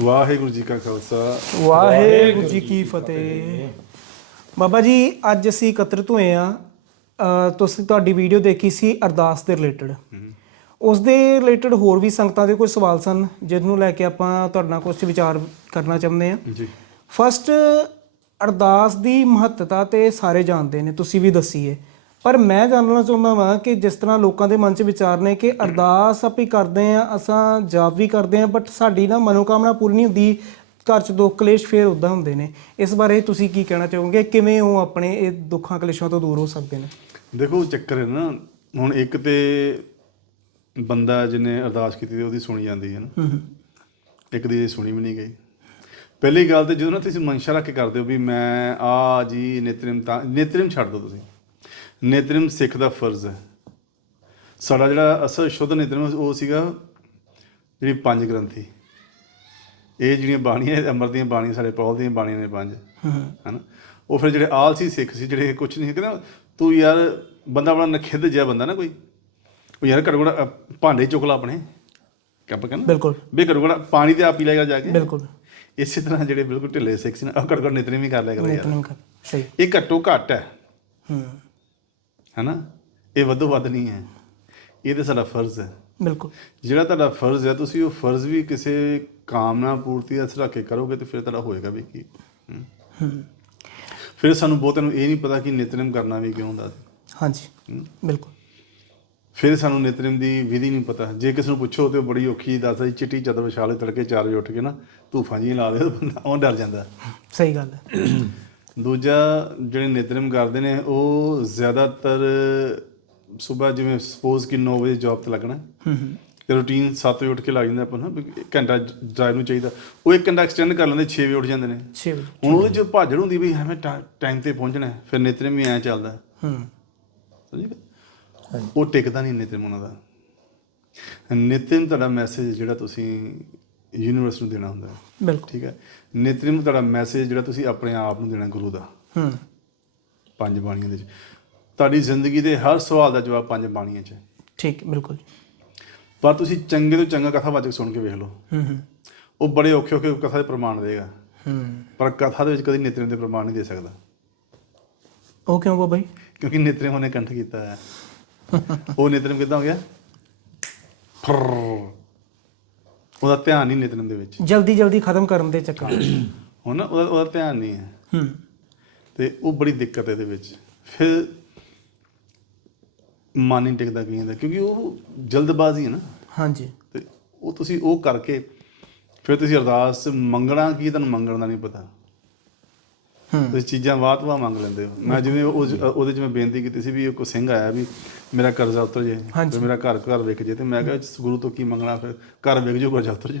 ਵਾਹਿਗੁਰੂ ਜੀ ਕਾ ਖਾਲਸਾ। ਵਾਹਿਗੁਰੂ ਜੀ ਕੀ ਫਤਿਹ। ਬਾਬਾ ਜੀ ਅੱਜ ਅਸੀਂ ਇਕੱਤਰਿਤ ਹੋਏ ਆ। ਤੁਸੀਂ ਤੁਹਾਡੀ ਵੀਡੀਓ ਦੇਖੀ ਸੀ ਅਰਦਾਸ ਦੇ ਰਿਲੇਟਡ। ਉਸ ਦੇ ਰਿਲੇਟਡ ਹੋਰ ਵੀ ਸੰਗਤਾਂ ਦੇ ਕੋਈ ਸਵਾਲ ਸਨ ਜਿਸ ਨੂੰ ਲੈ ਕੇ ਆਪਾਂ ਤੁਹਾਡੇ ਨਾਲ ਕੁਝ ਵਿਚਾਰ ਕਰਨਾ ਚਾਹੁੰਦੇ ਆ। ਜੀ। ਫਸਟ ਅਰਦਾਸ ਦੀ ਮਹੱਤਤਾ ਤੇ ਸਾਰੇ ਜਾਣਦੇ ਨੇ ਤੁਸੀਂ ਵੀ ਦੱਸੀਏ। ਪਰ ਮੈਂ ਜਾਣਨਾ ਚਾਹੁੰਦਾ ਵਾਂ ਕਿ ਜਿਸ ਤਰ੍ਹਾਂ ਲੋਕਾਂ ਦੇ ਮਨ 'ਚ ਵਿਚਾਰ ਨੇ ਕਿ ਅਰਦਾਸ ਆਪੀ ਕਰਦੇ ਆ ਅਸਾਂ ਜਾਪ ਵੀ ਕਰਦੇ ਆ ਬਟ ਸਾਡੀ ਨਾ ਮਨੋਕਾਮਨਾ ਪੂਰੀ ਨਹੀਂ ਹੁੰਦੀ ਘਰ 'ਚ ਦੁੱਖ ਕਲੇਸ਼ ਫੇਰ ਉਦਾਂ ਹੁੰਦੇ ਨੇ। ਇਸ ਬਾਰੇ ਤੁਸੀਂ ਕੀ ਕਹਿਣਾ ਚਾਹੋਗੇ? ਕਿਵੇਂ ਉਹ ਆਪਣੇ ਇਹ ਦੁੱਖਾਂ ਕਲੇਸ਼ਾਂ ਤੋਂ ਦੂਰ ਹੋ ਸਕਦੇ ਨੇ? ਦੇਖੋ ਚੱਕਰ ਹੈ ਨਾ ਹੁਣ ਇੱਕ ਤੇ ਬੰਦਾ ਜਿਹਨੇ ਅਰਦਾਸ ਕੀਤੀ ਤੇ ਉਹਦੀ ਸੁਣੀ ਜਾਂਦੀ ਹੈ ਨਾ। ਇੱਕ ਦੀ ਸੁਣੀ ਵੀ ਨਹੀਂ ਗਈ। ਪਹਿਲੀ ਗੱਲ ਤੇ ਜਦੋਂ ਨਾ ਤੁਸੀਂ ਮਨਸ਼ਾ ਰੱਖ ਕੇ ਕਰਦੇ ਹੋ ਵੀ ਮੈਂ ਆ ਜੀ ਨਿਤਰਿਮ ਤਾਂ ਨਿਤਰਿਮ ਛੱਡ ਦਿਓ ਤੁਸੀਂ। ਨਿਤਰਿਮ ਸਿੱਖ ਦਾ ਫਰਜ਼ ਹੈ। ਸਾਡਾ ਜਿਹੜਾ ਅਸਲ ਸ਼ੁੱਧ ਨਿਤਰਿਮ ਉਹ ਸੀਗਾ ਜਿਹੜੀ ਪੰਜ ਗ੍ਰੰਥੀ। ਇਹ ਜਿਹੜੀਆਂ ਬਾਣੀਆਂ ਇਹ ਅੰਮ੍ਰਿਤ ਦੀਆਂ ਬਾਣੀਆਂ ਸਾਡੇ ਪੌਲ ਦੀਆਂ ਬਾਣੀਆਂ ਨੇ ਪੰਜ। ਹਨਾ? ਉਹ ਫਿਰ ਜਿਹੜੇ ਆਲਸੀ ਸਿੱਖ ਸੀ ਜਿਹੜੇ ਕੁਝ ਨਹੀਂ ਕਹਿੰਦਾ ਤੂੰ ਯਾਰ ਬੰਦਾ ਬੜਾ ਨਖਿੱਧ ਜਿਹਾ ਬੰਦਾ ਨਾ ਕੋਈ। ਉਹ ਯਾਰ ਘੜਗੜ ਭਾਂਡੇ ਚੁੱਕ ਲਾ ਆਪਣੇ। ਕਿ ਆਪਾਂ ਕਹਿੰਦੇ? ਬਿਲਕੁਲ। ਵੀ ਘੜਗੜ ਪਾਣੀ ਤੇ ਆਪ ਹੀ ਲੈਗਾ ਜਾ ਕੇ। ਬਿਲਕੁਲ। ਇਸੇ ਤਰ੍ਹਾਂ ਜਿਹੜੇ ਬਿਲਕੁਲ ਢਿੱਲੇ ਸਿੱਖ ਸੀ ਨਾ ਉਹ ਘੜਗੜ ਨਿਤਨੇ ਵੀ ਕਰ ਲਿਆ ਕਰੋ ਯਾਰ। ਨਿਤਨਮ ਸਹੀ। ਇਹ ਘੱਟੋ ਘੱਟ ਹੈ। ਹੂੰ। ਹੈਨਾ? ਇਹ ਵੱਧੋ ਵੱਧ ਨਹੀਂ ਹੈ। ਇਹ ਤਾਂ ਸਾਡਾ ਫਰਜ਼ ਹੈ। ਬਿਲਕੁਲ। ਜਿਹੜਾ ਤੁਹਾਡਾ ਫਰਜ਼ ਹੈ ਤੁਸੀਂ ਉਹ ਫਰਜ਼ ਵੀ ਕਿਸੇ ਕਾਮਨਾ ਪੂਰਤੀ ਦਾ ਰੱਖ ਕੇ ਕਰੋਗੇ ਤੇ ਫਿਰ ਤੁਹਾਡਾ ਹੋਏਗਾ ਵੀ ਕੀ। ਫਿਰ ਸਾਨੂੰ ਬਹੁਤਿਆਂ ਨੂੰ ਇਹ ਨਹੀਂ ਪਤਾ ਕਿ ਨਿਤਨੇਮ ਕਰਨਾ ਵੀ ਕਿਉਂ ਹੁੰਦਾ। ਹਾਂਜੀ। ਬਿਲਕੁਲ। ਫਿਰ ਸਾਨੂੰ ਨਿਤਨੇਮ ਦੀ ਵਿਧੀ ਨਹੀਂ ਪਤਾ। ਜੇ ਕਿਸੇ ਨੂੰ ਪੁੱਛੋ ਤੇ ਉਹ ਬੜੀ ਔਖੀ ਦੱਸਦਾ ਜੀ ਚਿੱਟੀ ਚਾਦਰ ਵਿਛਾਲੇ ਤੜਕੇ 4 ਵਜੇ ਉੱਠ ਕੇ ਨਾ ਧੂਫਾਂ ਜੀ ਲਾ ਦੇ ਬੰਦਾ ਉਹ ਡਰ ਜਾਂਦਾ। ਸਹੀ ਗੱਲ ਹੈ। ਦੂਜਾ ਜਿਹੜੇ ਨਿਤਨੇਮ ਕਰਦੇ ਨੇ ਉਹ ਜ਼ਿਆਦਾਤਰ ਸਵੇਰ ਜਿਵੇਂ ਸਪੋਜ਼ ਕਿ 9 ਵਜੇ ਜੌਬ ਤੇ ਲੱਗਣਾ ਹੂੰ। ਹੂੰ ਤੇ ਰੂਟੀਨ 7 ਵਜੇ ਉੱਠ ਕੇ ਲੱਗ ਜਾਂਦਾ ਆਪਾਂ ਨੂੰ ਘੰਟਾ ਡਰਾਈਵ ਨੂੰ ਚਾਹੀਦਾ। ਉਹ ਇੱਕ ਘੰਟਾ ਐਕਸਟੈਂਡ ਕਰ ਲੈਂਦੇ 6 ਵਜੇ ਉੱਠ ਜਾਂਦੇ ਨੇ। 6 ਵਜੇ। ਹੁਣ ਉਹਦੇ ਚ ਭਾਜੜ ਹੁੰਦੀ ਵੀ ਹਮੇ ਟਾਈਮ ਤੇ ਪਹੁੰਚਣਾ। ਫਿਰ ਨਿਤਨੇਮ ਵੀ ਐਂ ਚੱਲਦਾ। ਹੂੰ? ਉਹ ਟਿਕਦਾ ਨਹੀਂ ਨਿਤਨੇਮ ਉਹਨਾਂ ਦਾ। ਨਿਤਨੇਮ ਤੁਹਾਡਾ ਮੈਸੇਜ ਜਿਹੜਾ ਤੁਸੀਂ ਯੂਨੀਵਰਸ ਨੂੰ ਦੇਣਾ ਹੁੰਦਾ ਹੈ। ਬਿਲਕੁਲ। ਠੀਕ ਹੈ? ਨਿਤਨੇਮ ਤੁਹਾਡਾ ਮੈਸੇਜ ਜਿਹੜਾ ਤੁਸੀਂ ਆਪਣੇ ਆਪ ਨੂੰ ਦੇਣਾ ਗੁਰੂ ਦਾ। ਹੂੰ। ਪੰਜ ਬਾਣੀਆਂ ਦੇ ਵਿੱਚ। ਤੁਹਾਡੀ ਜ਼ਿੰਦਗੀ ਦੇ ਹਰ ਸਵਾਲ ਦਾ ਜਵਾਬ ਪੰਜ ਬਾਣੀਆਂ 'ਚ ਹੈ। ਠੀਕ ਬਿਲਕੁਲ ਪਰ ਤੁਸੀਂ ਚੰਗੇ ਤੋਂ ਚੰਗਾ ਕਥਾਵਾਚਕ ਸੁਣ ਕੇ ਵੇਖ ਲਓ। ਹੂੰ ਹੂੰ। ਉਹ ਬੜੇ ਔਖੇ ਔਖੇ ਕਥਾ ਦੇ ਪ੍ਰਮਾਣ ਦੇਗਾ। ਹੂੰ। ਪਰ ਕਥਾ ਦੇ ਵਿੱਚ ਕਦੀ ਨਿਤਨੇਮ ਦੇ ਪ੍ਰਮਾਣ ਨਹੀਂ ਦੇ ਸਕਦਾ। ਉਹ ਕਿਉਂ ਬਾਬਾ ਜੀ? ਕਿਉਂਕਿ ਨਿਤਨੇਮ ਉਹਨੇ ਕੰਠ ਕੀਤਾ ਹੈ। ਉਹ ਨਿਤਨੇਮ ਕਿੱਦਾਂ ਹੋ ਗਿਆ? ਫਰਰ। ਉਹਦਾ ਧਿਆਨ ਨਹੀਂ ਨਿਤਨੇਮ ਦੇ ਵਿੱਚ। ਜਲਦੀ ਜਲਦੀ ਖਤਮ ਕਰਨ ਦੇ ਚੱਕਰ ਹੁਣ ਉਹਦਾ ਉਹਦਾ ਧਿਆਨ ਨਹੀਂ ਹੈ। ਹੂੰ। ਤੇ ਉਹ ਬੜੀ ਦਿੱਕਤ ਹੈ ਇਹਦੇ ਵਿੱਚ। ਫਿਰ ਮਨ ਨਹੀਂ ਟਿਕਦਾ ਕਈਆਂ ਦਾ ਕਿਉਂਕਿ ਉਹ ਜਲਦਬਾਜ਼ੀ ਹੈ ਨਾ। ਹਾਂਜੀ। ਤੇ ਉਹ ਤੁਸੀਂ ਉਹ ਕਰਕੇ ਫਿਰ ਤੁਸੀਂ ਅਰਦਾਸ ਮੰਗਣਾ ਕੀ ਤੁਹਾਨੂੰ ਮੰਗਣ ਦਾ ਨਹੀਂ ਪਤਾ। ਤੁਸੀਂ ਚੀਜ਼ਾਂ ਵਾਤ-ਵਾ ਮੰਗ ਲੈਂਦੇ ਹੋ। ਮੈਂ ਜਿਵੇਂ ਉਹਦੇ 'ਚ ਮੈਂ ਬੇਨਤੀ ਕੀਤੀ ਸੀ ਵੀ ਕੋ ਸਿੰਘ ਆਇਆ ਵੀ ਮੇਰਾ ਕਰਜ਼ਾ ਉਤਰ ਜੇ। ਤੇ ਮੇਰਾ ਘਰ ਘਰ ਵਿਕ ਜੇ ਤੇ ਮੈਂ ਕਿਹਾ ਗੁਰੂ ਤੋਂ ਕੀ ਮੰਗਣਾ ਫਿਰ? ਘਰ ਵਿਕ ਜਾਊ ਕਰਜ਼ਾ ਉਤਰ ਜਾ।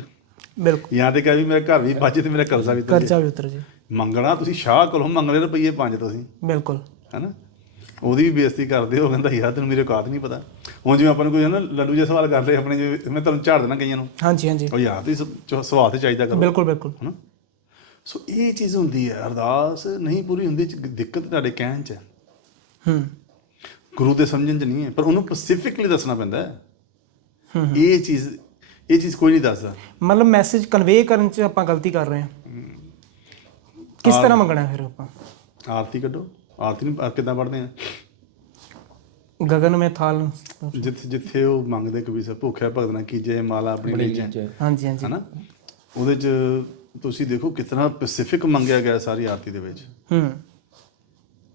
ਬਿਲਕੁਲ। ਜਾਂ ਤੇ ਕਹਾਂ ਵੀ ਮੇਰਾ ਘਰ ਵੀ ਬਚ ਜੇ ਤੇ ਮੇਰਾ ਕਰਜ਼ਾ ਵੀ ਉਤਰ ਕਰਜ਼ਾ ਜੇ। ਵੀ ਉਤਰ ਜੀ। ਮੰਗਣਾ ਤੁਸੀਂ ਸ਼ਾਹ ਕੋਲੋਂ ਮੰਗ ਲਏ ਰੁਪਈਏ ਪੰਜ ਤੁਸੀਂ। ਬਿਲਕੁਲ। ਹੈਨਾ? ਉਹਦੀ ਵੀ ਬੇਇੱਜ਼ਤੀ ਕਰਦੇ ਹੋ ਕਹਿੰਦਾ ਯਾਰ ਤੈਨੂੰ ਮੇਰੇ ਔਕਾਤ ਨਹੀਂ ਪਤਾ। ਹੁਣ ਜਿਵੇਂ ਆਪਾਂ ਨੂੰ ਕੋਈ ਹੈ ਨਾ ਲੱਡੂ ਜਿਹਾ ਸਵਾਲ ਕਰ ਰਹੇ ਆਪਣੇ ਜਿਵੇਂ ਮੈਂ ਤੁਹਾਨੂੰ ਝਾੜ ਦੇਣਾ ਕਈਆਂ ਨੂੰ। ਹਾਂਜੀ ਹਾਂਜੀ। ਉਹ ਯਾਰ ਤੁਸੀਂ ਸਵਾਲ ਤੇ ਚਾਹੀਦਾ ਕਰੋ। ਬਿਲਕੁਲ ਬਿਲਕੁਲ। ਹਨਾ? ਸੋ ਇਹ ਚੀਜ਼ ਹੁੰਦੀ ਹੈ ਅਰਦਾਸ ਨਹੀਂ ਪੂਰੀ ਹੁੰਦੀ ਚ ਦਿੱਕਤ ਤੁਹਾਡੇ ਕਹਿਣ ਚ ਹੈ। ਹੂੰ। ਗੁਰੂ ਦੇ ਸਮਝਣ ਚ ਨਹੀਂ ਹੈ ਪਰ ਉਹਨੂੰ ਸਪੈਸੀਫਿਕਲੀ ਦੱਸਣਾ ਪੈਂਦਾ ਹੈ। ਹੂੰ ਇਹ ਚੀਜ਼ ਇਹ ਚੀਜ਼ ਕੋਈ ਨਹੀਂ ਦੱਸਦਾ। ਮਤਲਬ ਮੈਸੇਜ ਕਨਵੇ ਕਰਨ ਚ ਆਪਾਂ ਗਲਤੀ ਕਰ ਰਹੇ ਹਾਂ। ਕਿਸ ਤਰ੍ਹਾਂ ਮੰਗਣਾ ਫਿਰ ਆਪਾਂ? ਆਰਤੀ ਕੱਢੋ। ਆਰਤੀ ਨੂੰ ਕਿਦਾਂ ਪੜ੍ਹਦੇ ਆ? ਗਗਨ ਮੈਂ ਥਾਲ ਜਿੱਥੇ ਜਿੱਥੇ ਉਹ ਮੰਗਦੇ ਕਵੀ ਸਰ ਭੁੱਖਿਆ ਭਗਤ ਨਾ ਕੀਜੇ ਮਾਲਾ ਆਪਣੀ ਲਈ ਹਾਂਜੀ ਹਾਂਜੀ। ਹਨਾ? ਉਹਦੇ ਚ ਤੁਸੀਂ ਦੇਖੋ ਕਿਤਨਾ ਸਪੈਸੀਫਿਕ ਮੰਗਿਆ ਗਿਆ ਸਾਰੀ ਆਰਤੀ ਦੇ ਵਿੱਚ। ਹੂੰ।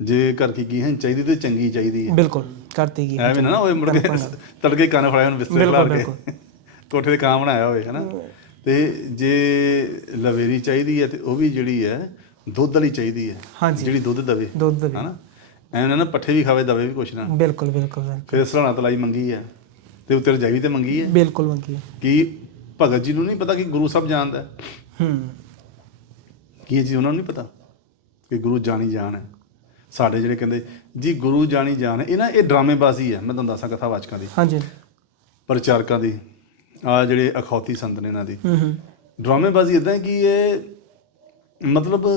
ਜੇ ਘਰ ਕੀ ਹੈ ਚਾਹੀਦੀ ਤੇ ਚੰਗੀ ਚਾਹੀਦੀ ਹੈ। ਬਿਲਕੁਲ ਕਰਤੀ ਗਈ ਐਵੇਂ ਨਾ ਹੋਏ ਮੁੜ ਕੇ ਤੜਕੇ ਕੰਨ ਫੜਾਇਆ ਉਹਨੂੰ ਬਿਸਤਰੇ ਖਿਲਾਰ ਕੇ। ਕੋਠੇ ਤੇ ਕਾਂ ਬਣਾਇਆ ਹੋਵੇ ਹਨਾ? ਤੇ ਜੇ ਲਵੇਰੀ ਚਾਹੀਦੀ ਹੈ ਤੇ ਉਹ ਵੀ ਜਿਹੜੀ ਹੈ ਦੁੱਧ ਵਾਲੀ ਚਾਹੀਦੀ ਹੈ। ਜਿਹੜੀ ਦੁੱਧ ਦਵੇ ਦੁੱਧ ਦੇ ਹਨਾ? ਐਵੇਂ ਨਾ ਪੱਠੇ ਵੀ ਖਾਵੇ ਦਵੇ ਵੀ ਕੁਛ ਨਾ। ਬਿਲਕੁਲ ਬਿਲਕੁਲ। ਫਿਰ ਸਰਾਣਾ ਤਲਾਈ ਮੰਗੀ ਹੈ। ਤੇ ਉੱਤੇ ਰਜਾਈ ਵੀ ਤੇ ਮੰਗੀ ਹੈ। ਬਿਲਕੁਲ ਮੰਗੀ ਕਿ ਭਗਤ ਜੀ ਨੂੰ ਨਹੀਂ ਪਤਾ ਕਿ ਗੁਰੂ ਸਾਹਿਬ ਜਾਣਦਾ ਹੈ? ਹੂੰ। ਕੀ ਇਹ ਚੀਜ਼ ਉਹਨਾਂ ਨੂੰ ਨਹੀਂ ਪਤਾ ਕਿ ਗੁਰੂ ਜਾਣੀ ਜਾਣ ਹੈ? ਸਾਡੇ ਜਿਹੜੇ ਕਹਿੰਦੇ ਜੀ ਗੁਰੂ ਜਾਣੀ ਜਾਣ ਹੈ ਇਹ ਨਾ ਇਹ ਡਰਾਮੇਬਾਜ਼ੀ ਹੈ ਮੈਂ ਤੁਹਾਨੂੰ ਦੱਸਾਂ ਕਥਾਵਾਚਕਾਂ ਦੀ। ਹਾਂਜੀ। ਪ੍ਰਚਾਰਕਾਂ ਦੀ ਆ ਜਿਹੜੇ ਅਖੌਤੀ ਸੰਤ ਨੇ ਇਹਨਾਂ ਦੀ। ਹੂੰ ਹੂੰ। ਡਰਾਮੇਬਾਜ਼ੀ ਇਦਾਂ ਕਿ ਇਹ ਮਤਲਬ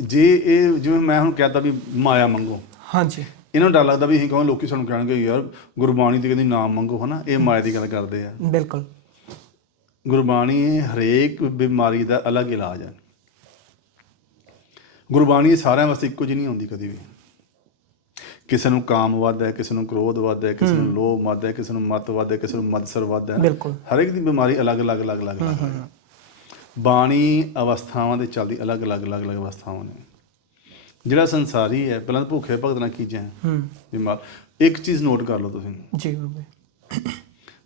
ਜੇ ਇਹ ਜਿਵੇਂ ਮੈਂ ਹੁਣ ਕਹਤਾ ਵੀ ਮਾਇਆ ਮੰਗੋ। ਹਾਂਜੀ। ਇਹਨਾਂ ਨੂੰ ਡਰ ਲੱਗਦਾ ਵੀ ਅਸੀਂ ਕਹਾਂ ਲੋਕੀ ਸਾਨੂੰ ਕਹਿਣਗੇ ਯਾਰ ਗੁਰਬਾਣੀ ਦੀ ਕਹਿੰਦੀ ਨਾਮ ਮੰਗੋ ਹਨਾ? ਇਹ ਮਾਇਆ ਦੀ ਗੱਲ ਕਰਦੇ ਆ। ਬਿਲਕੁਲ। ਗੁਰਬਾਣੀ ਹਰੇਕ ਬਿਮਾਰੀ ਦਾ ਅਲੱਗ ਇਲਾਜ ਹੈ। ਗੁਰਬਾਣੀ ਸਾਰਿਆਂ ਵਾਸਤੇ ਇੱਕੋ ਜਿਹੀ ਨਹੀਂ ਹੁੰਦੀ ਕਦੀ ਵੀ। ਕਿਸੇ ਨੂੰ ਕਾਮ ਵੱਧਦਾ ਹੈ ਕਿਸੇ ਨੂੰ ਕ੍ਰੋਧ ਵੱਧਦਾ ਹੈ ਕਿਸੇ ਨੂੰ ਲੋਭ ਵੱਧਦਾ ਹੈ ਕਿਸੇ ਨੂੰ ਮਤ ਵੱਧਦਾ ਹੈ ਕਿਸੇ ਨੂੰ ਮਦਸਰ ਵੱਧਦਾ ਹੈ। ਹਰ ਇੱਕ ਦੀ ਬਿਮਾਰੀ ਅਲੱਗ-ਅਲੱਗ ਅਲੱਗ-ਅਲੱਗ ਹੈ। ਬਾਣੀ ਅਵਸਥਾਵਾਂ ਦੇ ਚੱਲਦੀ ਅਲੱਗ-ਅਲੱਗ ਅਲੱਗ-ਅਲੱਗ ਅਵਸਥਾਵਾਂ ਨੇ। ਜਿਹੜਾ ਸੰਸਾਰੀ ਹੈ ਪਹਿਲਾਂ ਭੁੱਖੇ ਭਗਤ ਨਾਲ ਕੀਜਾ ਹੂੰ। ਬਿਮਾਰ। ਇੱਕ ਚੀਜ਼ ਨੋਟ ਕਰ ਲਓ ਤੁਸੀਂ। ਜੀ ਬਾਬੇ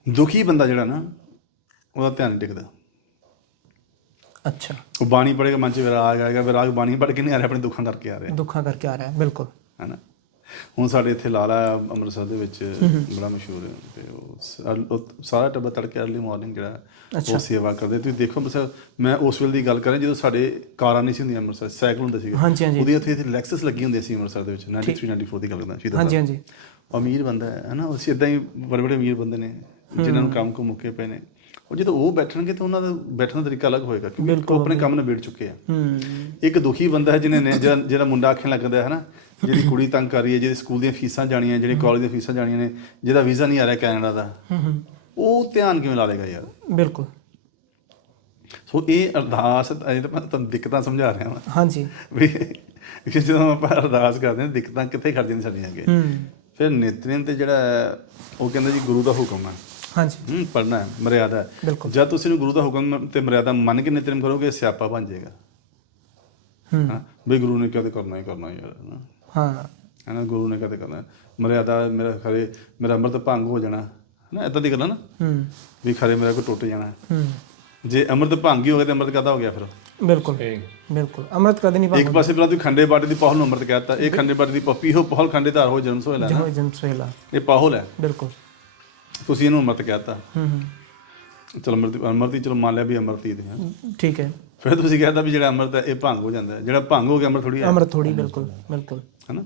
ਦੁਖੀ ਬੰਦਾ ਜਿਹੜਾ ਨਾ ਉਹਦਾ ਧਿਆਨ ਨਹੀਂ ਟਿਕਦਾ। ਅੱਛਾ। ਉਹ ਬਾਣੀ ਪੜ੍ਹੇਗਾ ਮਨ 'ਚ ਵਿਰਾਗ ਆਏਗਾ ਵਿਰਾਗ ਬਾਣੀ ਪੜ੍ਹ ਕੇ ਨਹੀਂ ਆ ਰਿਹਾ ਆਪਣੇ ਦੁੱਖਾਂ ਕਰਕੇ ਆ ਰਿਹਾ। ਦੁੱਖਾਂ ਕਰਕੇ ਆ ਰਿਹਾ ਹੈ, ਬਿਲਕੁਲ। ਹੈਨਾ। ਹੁਣ ਸਾਡੇ ਇੱਥੇ ਲਾਲਾ ਅੰਮ੍ਰਿਤਸਰ ਦੇ ਵਿੱਚ ਬੜਾ ਮਸ਼ਹੂਰ ਹੈ ਤੇ ਉਹ ਸ- ਸਾਰਾ ਟੱਬਰ ਤੜਕੇ ਅਰਲੀ ਮਾਰਨਿੰਗ ਜਿਹੜਾ ਉਹ ਸੇਵਾ ਕਰਦੇ। ਤੁਸੀਂ ਦੇਖੋ ਬਸ ਮੈਂ ਉਸ ਵੇਲੇ ਦੀ ਗੱਲ ਕਰਾਂ ਜਦੋਂ ਸਾਡੇ ਕਾਰਾਂ ਨਹੀਂ ਸੀ ਹੁੰਦੀਆਂ ਅੰਮ੍ਰਿਤਸਰ ਸਾਈਕਲ ਹੁੰਦੇ ਸੀਗੇ। ਹਾਂਜੀ ਉਹਦੀ ਇੱਥੇ ਇੱਥੇ ਲੈਕਸਸ ਲੱਗੀ ਹੁੰਦੀ ਸੀ ਅੰਮ੍ਰਿਤਸਰ ਦੇ ਵਿੱਚ। 93 94 ਦੀ ਗੱਲ ਕਰਦਾ ਸ਼ਹੀਦਾਂ ਹਾਂਜੀ। ਹਾਂਜੀ। ਅਮੀਰ ਬੰਦਾ ਹੈ ਹਨਾ। ਉਹ ਇਦਾਂ ਹੀ ਬੜੇ ਬੜੇ ਅਮੀਰ ਬੰਦੇ ਨੇ ਜਿਨ੍ਹਾਂ ਨੂੰ ਕੰਮ ਕੋ ਮੁੱਕੇ ਪਏ ਨੇ। ਉਹ ਜਦੋਂ ਉਹ ਬੈਠਣਗੇ ਤਾਂ ਉਹਨਾਂ ਦਾ ਬੈਠਣ ਦਾ ਤਰੀਕਾ ਅਲੱਗ ਹੋਏਗਾ ਕਿਉਂਕਿ ਉਹ ਆਪਣੇ ਕੰਮ ਨਿਬੇੜ ਚੁੱਕੇ ਆ। ਇੱਕ ਦੁਖੀ ਬੰਦਾ ਹੈ ਜਿਹਨੇ ਨੇ ਜਿਹੜਾ ਮੁੰਡਾ ਆਖਣ ਲੱਗਦਾ ਹੈ ਨਾ ਜਿਹੜੀ ਕੁੜੀ ਤੰਗ ਕਰ ਰਹੀ ਹੈ ਜਿਹਦੇ ਸਕੂਲ ਦੀਆਂ ਫੀਸਾਂ ਜਾਣੀਆਂ ਜਿਹੜੀ ਕਾਲਜ ਦੀਆਂ ਫੀਸਾਂ ਜਾਣੀਆਂ ਨੇ ਜਿਹਦਾ ਵੀਜ਼ਾ ਨਹੀਂ ਆ ਰਿਹਾ ਕੈਨੇਡਾ ਦਾ ਉਹ ਧਿਆਨ ਕਿਵੇਂ ਲਾ ਲੇਗਾ ਯਾਰ? ਬਿਲਕੁਲ। ਸੋ ਇਹ ਅਰਦਾਸ ਅਜੇ ਤਾਂ ਮੈਂ ਤੁਹਾਨੂੰ ਦਿੱਕਤਾਂ ਸਮਝਾ ਰਿਹਾ ਹਾਂ ਹਾਂਜੀ। ਵੀ ਜਦੋਂ ਆਪਾਂ ਅਰਦਾਸ ਕਰਦੇ ਹਾਂ ਦਿੱਕਤਾਂ ਕਿੱਥੇ ਖੜ ਜਾਂਦੀਆਂ ਸਾਡੀਆਂ ਅੱਗੇ। ਫਿਰ ਨਿਤਨੇਮ ਤੇ ਜਿਹੜਾ ਉਹ ਕਹਿੰਦਾ ਜੀ ਗੁਰੂ ਦਾ ਹੁਕਮ ਹੈ ਹਾਂਜੀ। ਹੂੰ ਪੜਨਾ ਹੈ ਮਰਿਆਦਾ ਹੈ। ਬਿਲਕੁਲ। ਜਦ ਤੁਸੀਂ ਨੂੰ ਗੁਰੂ ਦਾ ਹੁਕਮ ਤੇ ਮਰਿਆਦਾ ਮੰਨ ਕੇ ਨਿਤਨੇਮ ਕਰੋਗੇ ਸਿਆਪਾ ਬਣ ਜਾਏਗਾ। ਹੂੰ। ਹਾਂ ਵੀ ਗੁਰੂ ਨੇ ਕਦੇ ਕਰਨਾ ਹੀ ਕਰਨਾ ਯਾਰ ਹੈ ਨਾ ਹਾਂ। ਹੈ ਨਾ ਗੁਰੂ ਨੇ ਕਦੇ ਕਰਨਾ ਮਰਿਆਦਾ ਮੇਰਾ ਖਰੇ ਮੇਰਾ ਅੰਮ੍ਰਿਤ ਭੰਗ ਹੋ ਜਾਣਾ ਹੈ ਨਾ ਇਦਾਂ ਦੀ ਗੱਲਾਂ ਨਾ। ਹੂੰ। ਵੀ ਖਰੇ ਮੇਰਾ ਕੋਈ ਟੁੱਟ ਜਾਣਾ। ਹੂੰ। ਜੇ ਅੰਮ੍ਰਿਤ ਭੰਗ ਹੀ ਹੋ ਗਿਆ ਤੇ ਅੰਮ੍ਰਿਤ ਕਾਹਦਾ ਹੋ ਗਿਆ ਫਿਰ? ਬਿਲਕੁਲ। ਬਿਲਕੁਲ। ਅੰਮ੍ਰਿਤ ਕਦੇ ਨਹੀਂ ਇੱਕ ਪਾਸੇ ਪਹਿਲਾਂ ਤੁਸੀਂ ਖੰਡੇ ਬਾਟੇ ਦੀ ਪਾਹਲ ਨੂੰ ਅੰਮ੍ਰਿਤ ਕਹਿਤਾ ਇਹ ਖੰਡੇ ਬਾਟੇ ਦੀ ਪੱਪੀ ਹੋ ਪਾਹਲ ਖੰਡੇ ਧਾਰ ਹੋ ਜਨਮ ਸੋਇਲਾ ਜੋ ਜਨ ਸੋਹਿਲਾ। ਇਹ ਪਾਹਲ ਹੈ। ਬਿਲਕੁਲ। ਤੁਸੀਂ ਇਹਨੂੰ ਅੰਮ੍ਰਿਤ ਕਹਿਤਾ। ਹੂੰ ਹੂੰ। ਚਲ ਅੰਮ੍ਰਿਤ ਅੰਮ੍ਰਿਤ ਹੀ ਚਲੋ ਮੰਨ ਲਿਆ ਵੀ ਅੰਮ੍ਰਿਤ ਹੀ ਦੇ ਹਾਂ। ਠੀਕ ਹੈ। ਫਿਰ ਤੁਸੀਂ ਕਹਿੰਦਾ ਵੀ ਜਿਹੜਾ ਅੰਮ੍ਰਿਤ ਹੈ ਇਹ ਭੰਗ ਹੋ ਜਾਂਦਾ ਹੈ। ਜਿਹੜਾ ਭੰਗ ਹੋ ਗਿਆ ਅੰਮ੍ਰਿਤ ਥੋੜੀ ਹੈ। ਅੰਮ੍ਰਿਤ ਥੋੜੀ ਬਿਲਕੁਲ ਬਿਲਕੁਲ। ਹਨਾ?